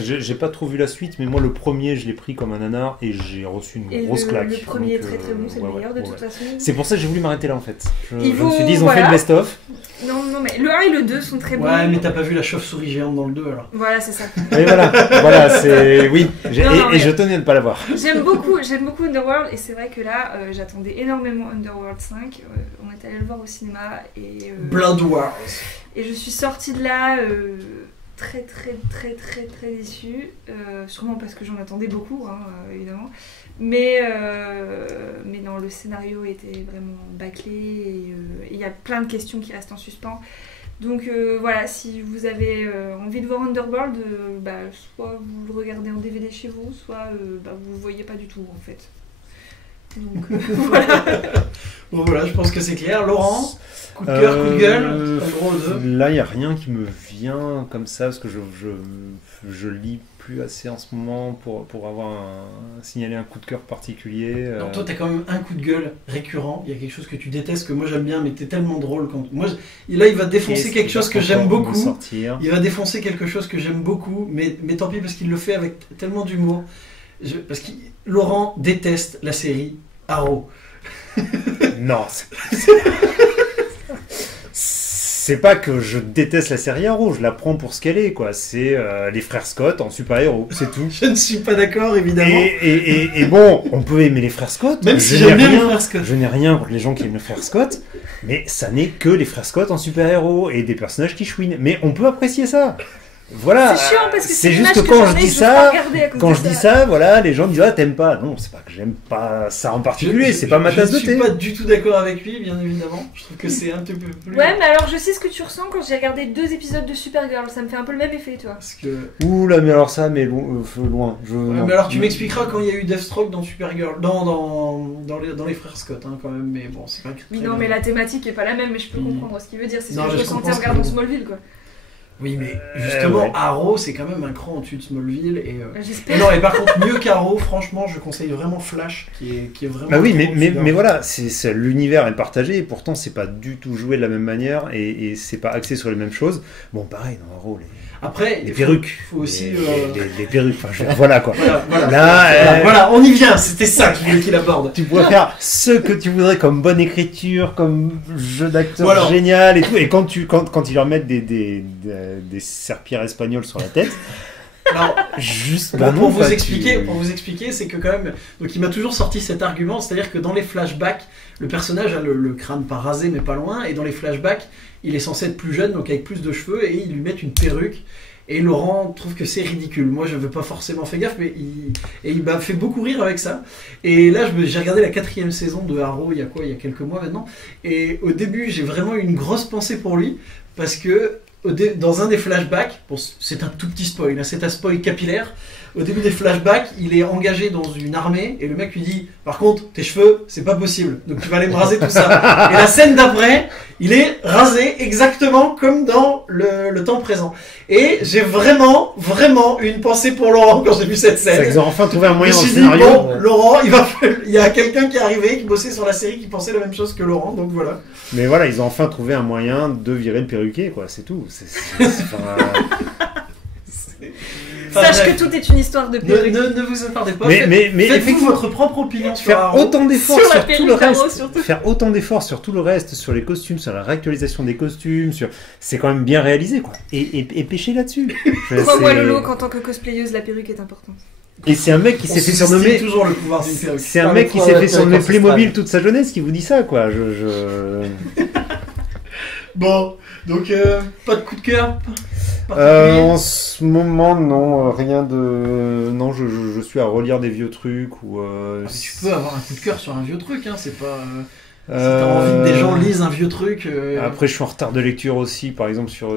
J'ai pas trop vu la suite, mais moi le premier je l'ai pris comme un nanar et j'ai reçu une Et grosse claque. le premier est Donc, très très bon, c'est ouais, le meilleur de ouais, toute ouais. façon. C'est pour ça que j'ai voulu m'arrêter là en fait. Je Il me suis faut- dit, ils ont fait voilà. le best-of. Non, mais le 1 et le 2 sont très bons. Ouais, mais t'as pas vu la chauve-souris géante dans le 2 alors. Voilà, c'est ça. Et voilà, c'est. Oui, Non, mais- et je tenais à ne pas l'avoir. J'aime beaucoup Underworld et c'est vrai que là j'attendais énormément Underworld 5. On est allé le voir au cinéma et Blood Wars. et je suis sortie de là très déçue. Sûrement parce que j'en attendais beaucoup, hein, évidemment. Mais non, le scénario était vraiment bâclé et il y a plein de questions qui restent en suspens. Donc voilà, si vous avez envie de voir Underworld, soit vous le regardez en DVD chez vous, soit vous le voyez pas du tout en fait. Donc voilà. Bon voilà, je pense que c'est clair. Laurent, coup de cœur, coup de gueule, t'as le droit aux deux. Là, il n'y a rien qui me vient comme ça, parce que je lis plus assez en ce moment pour avoir signaler un coup de cœur particulier. Alors toi t'as quand même un coup de gueule récurrent, il y a quelque chose que tu détestes, que moi j'aime bien, mais t'es tellement drôle quand... Moi, là il va défoncer quelque chose que j'aime beaucoup. Sortir. Il va défoncer quelque chose que j'aime beaucoup, mais tant pis parce qu'il le fait avec tellement d'humour. Parce que Laurent déteste la série Arrow. Non, c'est pas que je déteste la série Arrow, je la prends pour ce qu'elle est, quoi. C'est les frères Scott en super-héros, c'est tout. Je ne suis pas d'accord, évidemment. Et bon, on peut aimer les frères Scott. Même si j'aime bien les frères Scott. Je n'ai rien contre les gens qui aiment les frères Scott, mais ça n'est que les frères Scott en super-héros et des personnages qui chouinent. Mais on peut apprécier ça. Voilà. C'est chiant parce que c'est juste que quand je dis ça, ça, voilà, les gens disent ah t'aimes pas. Non, c'est pas que j'aime pas ça en particulier, c'est pas ma tasse de thé. Je suis pas du tout d'accord avec lui, bien évidemment. Je trouve que c'est un petit peu plus. Ouais, mais alors je sais ce que tu ressens quand j'ai regardé 2 épisodes de Supergirl, ça me fait un peu le même effet, toi. Parce que. Ouh là, mais alors ça, mais loin. Ouais, mais alors tu m'expliqueras quand il y a eu Deathstroke dans Supergirl, dans les frères Scott, hein, quand même. Mais bon, c'est pas. Oui, non, mais la thématique est pas la même, mais je peux comprendre ce qu'il veut dire. C'est ce que je ressentais en comprends regardant Smallville, quoi. Oui, mais justement, Arrow, c'est quand même un cran au-dessus de Smallville. J'espère. Non, et par contre, mieux qu'Arrow, franchement, je conseille vraiment Flash, qui est vraiment. Bah oui, mais voilà, l'univers est partagé, et pourtant, c'est pas du tout joué de la même manière, et c'est pas axé sur les mêmes choses. Bon, pareil, dans Arrow, après, les perruques. Faut aussi. Les perruques, voilà quoi. Voilà, on y vient, c'était ça qu'il aborde. Tu pourrais faire ce que tu voudrais comme bonne écriture, comme jeu d'acteur génial et tout, et quand ils leur mettent des serpillères espagnoles sur la tête. Alors, juste pour vous expliquer, c'est que quand même, donc il m'a toujours sorti cet argument, c'est-à-dire que dans les flashbacks, le personnage a le crâne pas rasé mais pas loin, et dans les flashbacks, il est censé être plus jeune, donc avec plus de cheveux, et ils lui mettent une perruque. Et Laurent trouve que c'est ridicule. Moi, je n'avais pas forcément fait gaffe, mais il m'a fait beaucoup rire avec ça. Et là, j'ai regardé la 4e saison de Arrow, il y a quelques mois maintenant. Et au début, j'ai vraiment eu une grosse pensée pour lui, parce que dans un des flashbacks, bon, c'est un tout petit spoil, hein, c'est un spoil capillaire. Au début des flashbacks, il est engagé dans une armée et le mec lui dit par contre tes cheveux c'est pas possible donc tu vas aller me raser tout ça. Et la scène d'après il est rasé exactement comme dans le temps présent. Et j'ai vraiment une pensée pour Laurent quand j'ai vu cette scène. Ils ont enfin trouvé un moyen dans le scénario. Bon, Laurent, il y a quelqu'un qui est arrivé qui bossait sur la série qui pensait la même chose que Laurent, donc voilà. Mais voilà, ils ont enfin trouvé un moyen de virer le perruquier, quoi, c'est tout. Sache que tout est une histoire de perruque. Ne vous attardez pas. Mais faites-vous votre propre opinion sur faire autant d'efforts sur tout le reste. Faire autant d'efforts sur tout le reste, sur les costumes, sur la réactualisation des costumes, c'est quand même bien réalisé, quoi. Et pêcher là-dessus. Crois-moi, Lolo, qu'en tant que cosplayeuse, la perruque est importante. Et c'est un mec qui s'est fait surnommer. Toujours le pouvoir d'une perruque. C'est un mec qui s'est fait surnommer Playmobil toute sa jeunesse qui vous dit ça, quoi. Bon, donc pas de coup de cœur. En ce moment, non, rien de. Non, je suis à relire des vieux trucs ou. Tu peux avoir un coup de cœur sur un vieux truc, hein, c'est pas. Si t'as envie que des gens lisent un vieux truc. Après, je suis en retard de lecture aussi, par exemple sur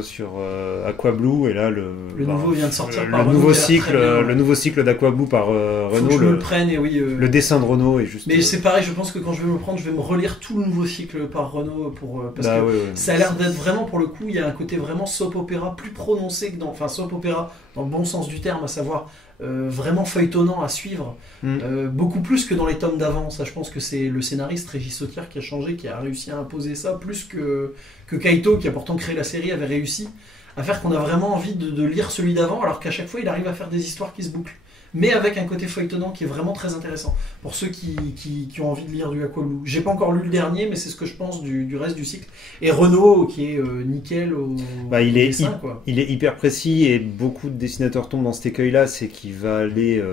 Aqua Blue, et là le nouveau vient de sortir. Le nouveau cycle d'Aqua Blue par Renaud. Je me le prenne et oui. Le dessin de Renaud est juste. Mais c'est pareil, je pense que quand je vais me le prendre, je vais me relire tout le nouveau cycle par Renaud parce que ça a l'air d'être vraiment pour le coup, il y a un côté vraiment soap opéra plus prononcé que soap opéra dans le bon sens du terme, à savoir. Vraiment feuilletonnant à suivre, beaucoup plus que dans les tomes d'avant. Ça, je pense que c'est le scénariste Régis Sautière qui a changé, qui a réussi à imposer ça, plus que Kaito, qui a pourtant créé la série, avait réussi à faire qu'on a vraiment envie de lire celui d'avant, alors qu'à chaque fois il arrive à faire des histoires qui se bouclent, mais avec un côté feuilletonnant qui est vraiment très intéressant pour ceux qui ont envie de lire du Aqua Blue. J'ai pas encore lu le dernier, mais c'est ce que je pense du reste du cycle. Et Renaud qui est nickel au dessin, quoi. Il est hyper précis, et beaucoup de dessinateurs tombent dans cet écueil-là, c'est qu'il va aller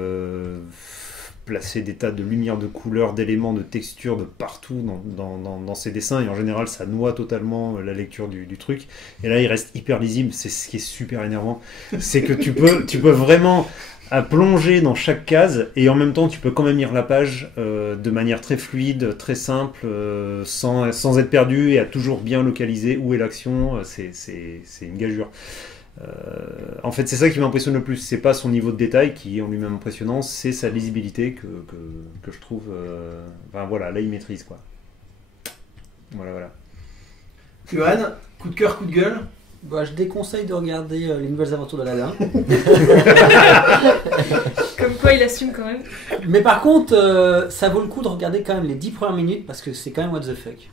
placer des tas de lumière, de couleurs, d'éléments, de textures de partout dans ses dessins, et en général ça noie totalement la lecture du truc. Et là il reste hyper lisible, c'est ce qui est super énervant. C'est que tu peux vraiment à plonger dans chaque case, et en même temps tu peux quand même lire la page de manière très fluide, très simple, sans être perdu, et à toujours bien localiser où est l'action. C'est une gageure. En fait, c'est ça qui m'impressionne le plus. C'est pas son niveau de détail qui est en lui-même impressionnant, c'est sa lisibilité que je trouve. Enfin voilà, là il maîtrise, quoi. Voilà. Johan, coup de cœur, coup de gueule. Bah, je déconseille de regarder les nouvelles aventures d'Aladin. Comme quoi il assume quand même. Mais par contre, ça vaut le coup de regarder quand même les 10 premières minutes, parce que c'est quand même what the fuck.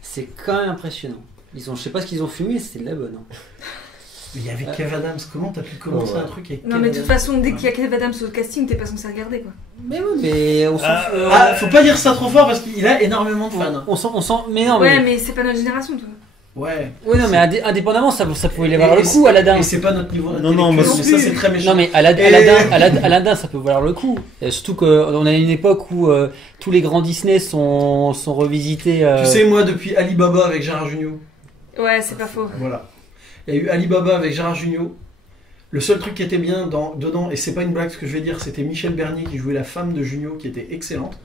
C'est quand même impressionnant. Je sais pas ce qu'ils ont filmé, c'était de la bonne. Hein. Mais il y avait Kev Adams, comment t'as pu commencer un truc avec Non, mais de toute façon, dès qu'il y a Kev Adams au casting, t'es pas censé regarder, quoi. Mais oui, mais on s'en faut pas dire ça trop fort parce qu'il a énormément de fans. On sent, mais non. Ouais, mais c'est pas notre génération, toi. Ouais. Oui, non, mais indépendamment, ça pouvait valoir le coup, Aladdin. Et c'est pas notre niveau Non, non, moi, intellectuel, mais ça c'est très méchant. Non, mais Aladdin, ça peut valoir le coup. Et surtout qu'on a une époque où tous les grands Disney sont revisités. Tu sais, moi, depuis Alibaba avec Gérard Jugnot, Ouais, c'est pas faux. voilà. Il y a eu Alibaba avec Gérard Jugnot. Le seul truc qui était bien dedans, et c'est pas une blague ce que je vais dire, c'était Michel Bernier qui jouait la femme de Jugnot, qui était excellente.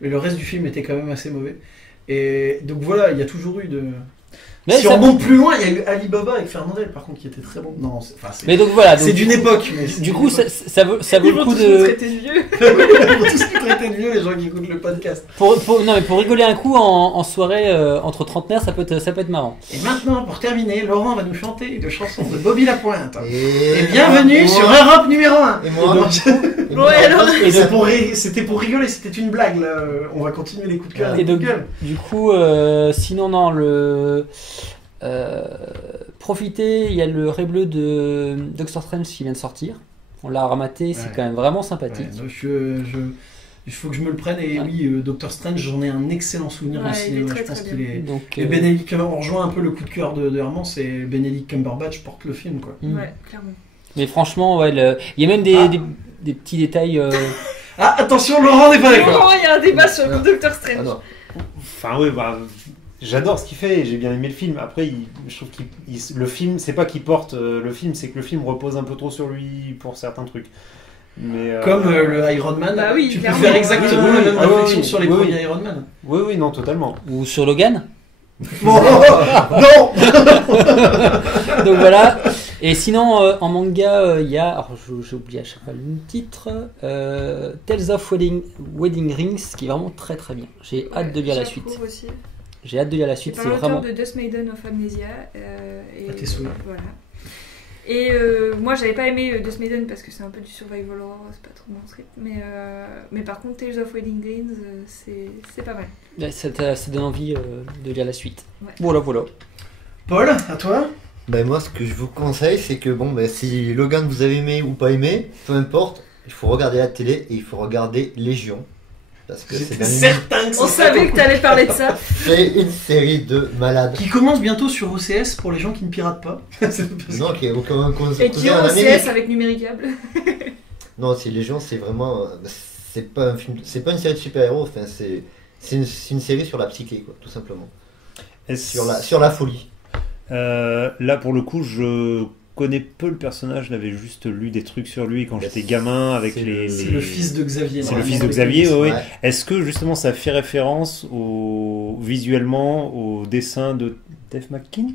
Mais le reste du film était quand même assez mauvais. Et donc voilà, il y a toujours eu de... Mais si ça- on monte plus loin, il y a eu Alibaba avec Fernandel, par contre, qui était très bon. Non, Mais donc voilà. c'est donc, d'une époque. Mais Du coup, ça vaut Ils le vont coup tous nous de. traiter de vieux. Ils vont tous nous traiter de vieux, les gens qui écoutent le podcast. Non, mais pour rigoler un coup en soirée entre trentenaires, ça peut être marrant. Et maintenant, pour terminer, Laurent va nous chanter une chanson de Bobby Lapointe. Et Et bienvenue sur Europe numéro 1. Et moi, Donc, et moi, Ouais, alors. Et c'est donc, c'était pour rigoler, c'était une blague là. On va continuer les coups de cœur. et les coups donc, de gueule. du coup, sinon, non, profitez, il y a le Ray Bleu de Doctor Strange qui vient de sortir. On l'a ramaté, c'est Ouais. quand même vraiment Ouais, sympathique. donc il faut que je me le prenne. Et Ouais. oui, Doctor Strange, j'en ai un excellent souvenir Ouais, au il est cinéma. très, Je pense très qu'il est. Donc, Et Benedict Cumberbatch, on rejoint un peu le coup de cœur de Herman, c'est Benedict Cumberbatch porte le film quoi. Ouais, clairement. Mais franchement, ouais, il y a même des petits détails. Ah attention, Laurent n'est pas d'accord. Laurent, il y a un débat sur le Doctor Ah Strange. non. Enfin, oui, bah, j'adore ce qu'il fait et j'ai bien aimé le film. Après, je trouve que le film, c'est pas qu'il porte le film, c'est que le film repose un peu trop sur lui pour certains trucs. Mais, Comme le Iron Man, Bah oui, tu peux clairement. faire exactement Oui, la même oui, réflexion oui, sur les oui, premiers oui. Iron Man. Oui, oui, non, totalement. Ou sur Logan. Bon, non. Donc voilà. Et sinon, en manga, il y a, alors j'ai oublié à chaque fois le titre, Tales of Wedding Rings, qui est vraiment très très bien. J'ai hâte de lire la suite. J'approuve aussi. J'ai hâte de lire la C'est suite, par c'est l'auteur vraiment. de Dust Maiden of Amnesia. Ah, t'es saoulé. Voilà. Et moi, j'avais pas aimé Dust Maiden parce que c'est un peu du survival horror, c'est pas trop mon script. Mais par contre, Tales of Wedding Rings, c'est pas mal. Ouais, ça donne envie de lire la suite. Ouais. Voilà, voilà. Paul, à toi. Ben moi, ce que je vous conseille, c'est que bon, ben, si Logan vous avez aimé ou pas aimé, peu importe, il faut regarder la télé et il faut regarder Légion. Parce que J'étais c'est certain que On ça savait que t'allais parler de ça. c'est une série de malades. Qui commence bientôt sur OCS pour les gens qui ne piratent pas. C'est parce Non, qui est aucun Et qui est en OCS avec Numéricable. Non, c'est Légion, c'est vraiment. C'est pas un film, c'est pas une série de super-héros, enfin, c'est une série sur la psyché, quoi, tout simplement. Sur la folie. Là, pour le coup, je connais peu le personnage, j'avais juste lu des trucs sur lui quand j'étais gamin avec c'est les. C'est le fils de Xavier. C'est le normalement, fils de les Xavier, comics. oui. Ouais. Est-ce que justement ça fait référence visuellement au dessin de Dave McKean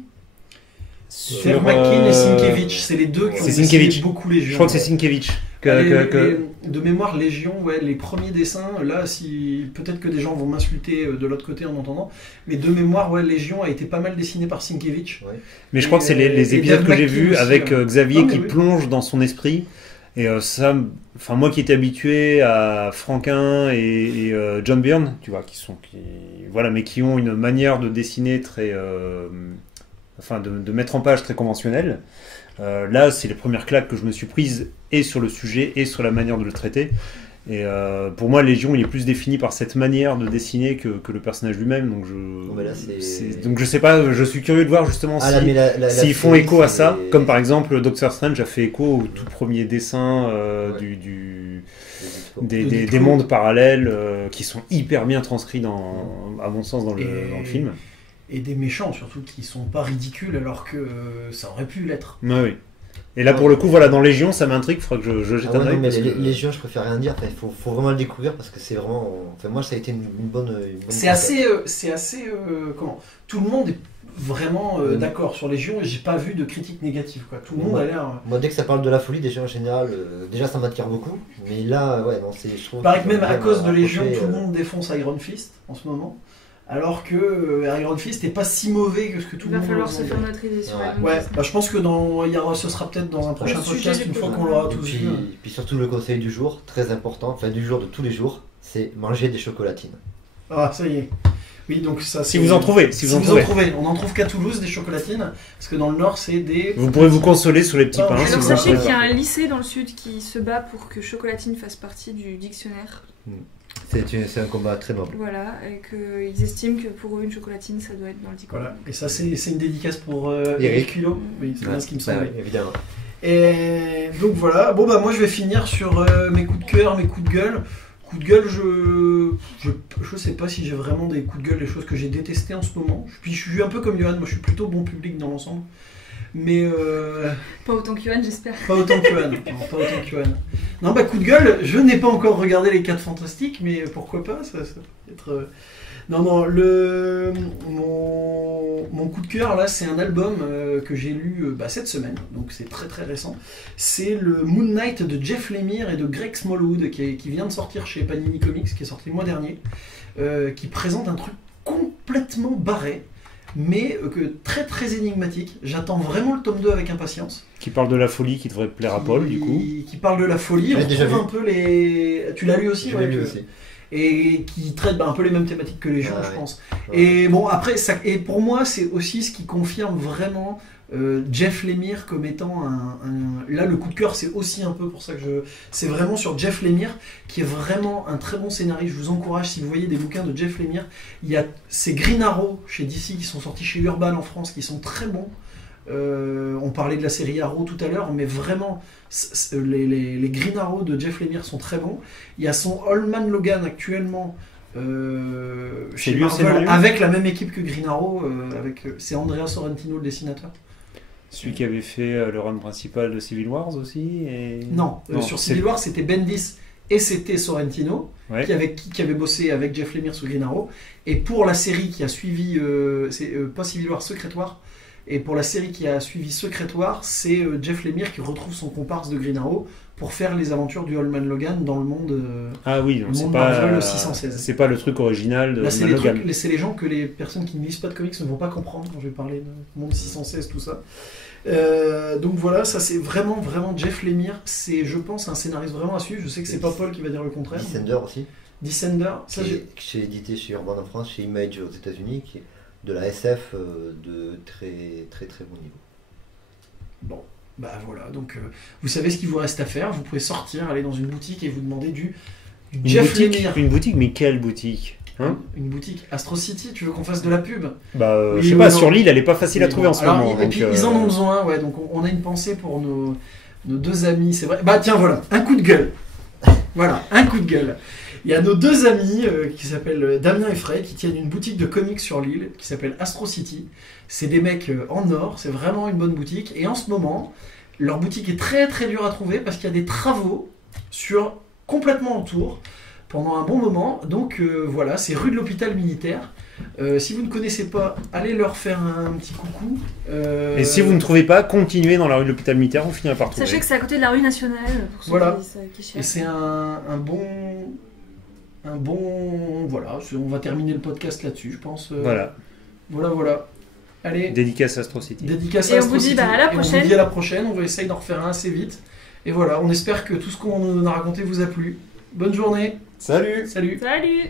Dave McKean et Sienkiewicz, c'est les deux qui ont c'est dessiné Sienkiewicz. beaucoup Légion. Je crois que c'est Sienkiewicz. De mémoire, Légion, ouais, les premiers dessins, là, si peut-être que des gens vont m'insulter de l'autre côté en entendant, mais de mémoire, ouais, Légion a été pas mal dessiné par Sienkiewicz. Mais je crois que c'est les et épisodes Dave que j'ai McKean vus aussi, avec ouais. Xavier Non, mais qui oui. plonge dans son esprit. Et ça, enfin moi qui étais habitué à Franquin et John Byrne, tu vois, voilà, mais qui ont une manière de dessiner très, enfin de mettre en page très conventionnelle. Là, c'est les premières claques que je me suis prises et sur le sujet et sur la manière de le traiter. Et pour moi, Légion, il est plus défini par cette manière de dessiner que le personnage lui-même. Donc mais là, donc je sais pas, je suis curieux de voir justement Ah, là, mais s'ils font série, écho à c'est- ça, comme par exemple Doctor Strange a fait écho au tout premier dessin Ouais. des mondes parallèles qui sont hyper bien transcrits à mon sens dans le film. Et des méchants surtout qui sont pas ridicules alors que ça aurait pu l'être. Ouais, oui. Et là pour le coup, voilà, dans Légion, ça m'intrigue, il faudra que je jette Ah un ouais, œil. non, mais parce que- Légion, je préfère rien dire. Enfin, faut vraiment le découvrir parce que c'est vraiment. Enfin, moi, ça a été une bonne. C'est assez, comment tout le monde est vraiment d'accord sur Légion et j'ai pas vu de critiques négatives quoi. Tout le monde a l'air. Moi, dès que ça parle de la folie, déjà en général, déjà ça m'attire beaucoup. Mais là, ouais, non, c'est. Je trouve. Il paraît que qu'ils même ont à bien cause de Légion, approché, tout le monde défonce Iron Fist en ce moment. Alors que Iron Fist n'est pas si mauvais que ce que tout Il le va monde falloir en se dit. faire notre idée sur Ouais. Iron Ouais, Fist. bah, je pense que ce sera peut-être dans un prochain Le sujet podcast du une fois prochain. qu'on l'aura Et tous puis, vu. puis surtout le conseil du jour, très important, enfin du jour de tous les jours, c'est manger des chocolatines. Ah, ça y est. Oui, donc ça. Si vous en trouvez, si vous en trouvez. On en trouve qu'à Toulouse des chocolatines, parce que dans le Nord c'est des. Vous pourrez vous consoler sous les petits pains. Alors sachez qu'il y a un lycée dans le sud qui se bat pour que chocolatine fasse partie du dictionnaire. C'est un combat très noble. Voilà, et qu'ils estiment que pour eux une chocolatine ça doit être dans le dictionnaire. Voilà, et ça c'est une dédicace pour Eric Hulot. Oui, c'est bien ce qui me semblait. Évidemment. Et donc voilà, bon bah moi je vais finir sur mes coups de cœur, mes coups de gueule. Coup de gueule, je sais pas si j'ai vraiment des coups de gueule, des choses que j'ai détestées en ce moment. Puis je suis un peu comme Johan, moi je suis plutôt bon public dans l'ensemble. Mais pas autant que Johan, j'espère. Pas autant que Johan. Non, pas autant que Johan. Non, bah coup de gueule, je n'ai pas encore regardé les 4 Fantastiques, mais pourquoi pas, ça peut être... Non, mon coup de cœur là, c'est un album que j'ai lu cette semaine, donc c'est très très récent. C'est le Moon Knight de Jeff Lemire et de Greg Smallwood qui vient de sortir chez Panini Comics, qui est sorti le mois dernier, qui présente un truc complètement barré, mais très très énigmatique. J'attends vraiment le tome 2 avec impatience. Qui parle de la folie qui devrait plaire à Paul, du coup. Qui parle de la folie, on trouve un peu les... Tu l'as lu aussi? Je l'ai lu aussi. Et qui traite un peu les mêmes thématiques que les gens, je pense. Ouais. Et bon, après, et pour moi, c'est aussi ce qui confirme vraiment Jeff Lemire comme étant Là, le coup de cœur, c'est aussi un peu pour ça que c'est vraiment sur Jeff Lemire, qui est vraiment un très bon scénariste. Je vous encourage, si vous voyez des bouquins de Jeff Lemire, il y a ces Green Arrow chez DC qui sont sortis chez Urban en France, qui sont très bons. On parlait de la série Arrow tout à l'heure, mais vraiment les Green Arrow de Jeff Lemire sont très bons. Il y a son Old Man Logan actuellement chez Marvel, avec la même équipe que Green Arrow, c'est Andrea Sorrentino le dessinateur. Celui qui avait fait le run principal de Civil Wars aussi Non, sur Civil Wars c'était Bendis et c'était Sorrentino, ouais. qui avait bossé avec Jeff Lemire sous Green Arrow. Et pour la série qui a suivi, pas Civil War, Secret War. Et pour la série qui a suivi Secret War, c'est Jeff Lemire qui retrouve son comparse de Green Arrow pour faire les aventures du Old Man Logan dans le monde. Ah oui, donc c'est pas 616. C'est pas le truc original de Là, Old Man Logan. C'est les gens que les personnes qui ne lisent pas de comics ne vont pas comprendre quand je vais parler de monde 616, tout ça. Donc voilà, ça c'est vraiment Jeff Lemire. C'est, je pense, un scénariste vraiment à suivre. Je sais que c'est pas Paul qui va dire le contraire. Descender aussi. Descender, ça qui est édité chez Urban en France, chez Image aux États-Unis, qui est de la SF de très très très bon niveau. Bon, bah voilà, donc vous savez ce qu'il vous reste à faire. Vous pouvez sortir, aller dans une boutique et vous demander du Jeff Lemire. Une boutique, mais quelle boutique? Une boutique Astro City, tu veux qu'on fasse de la pub? Bah, je sais pas, sur l'île, elle est pas facile à trouver en ce moment. Et puis ils en ont besoin, ouais, donc on a une pensée pour nos deux amis, c'est vrai. Bah tiens, voilà, un coup de gueule. Voilà, un coup de gueule. Il y a nos deux amis qui s'appellent Damien et Fred, qui tiennent une boutique de comics sur l'île qui s'appelle Astro City. C'est des mecs en or, c'est vraiment une bonne boutique. Et en ce moment, leur boutique est très très dure à trouver parce qu'il y a des travaux complètement autour pendant un bon moment. Donc voilà, c'est rue de l'hôpital militaire. Si vous ne connaissez pas, allez leur faire un petit coucou. Et si vous ne trouvez pas, continuez dans la rue de l'hôpital militaire, vous finirez par trouver. Sachez que c'est à côté de la rue nationale. Pour ceux voilà. qui cherchent. Et c'est un bon... Voilà, on va terminer le podcast là-dessus, je pense. Voilà. Allez. Dédicace à Astro City. Dédicace à Astro City. Et on vous dit à la prochaine. On vous dit à la prochaine, on va essayer d'en refaire un assez vite. Et voilà, on espère que tout ce qu'on a raconté vous a plu. Bonne journée. Salut. Salut. Salut.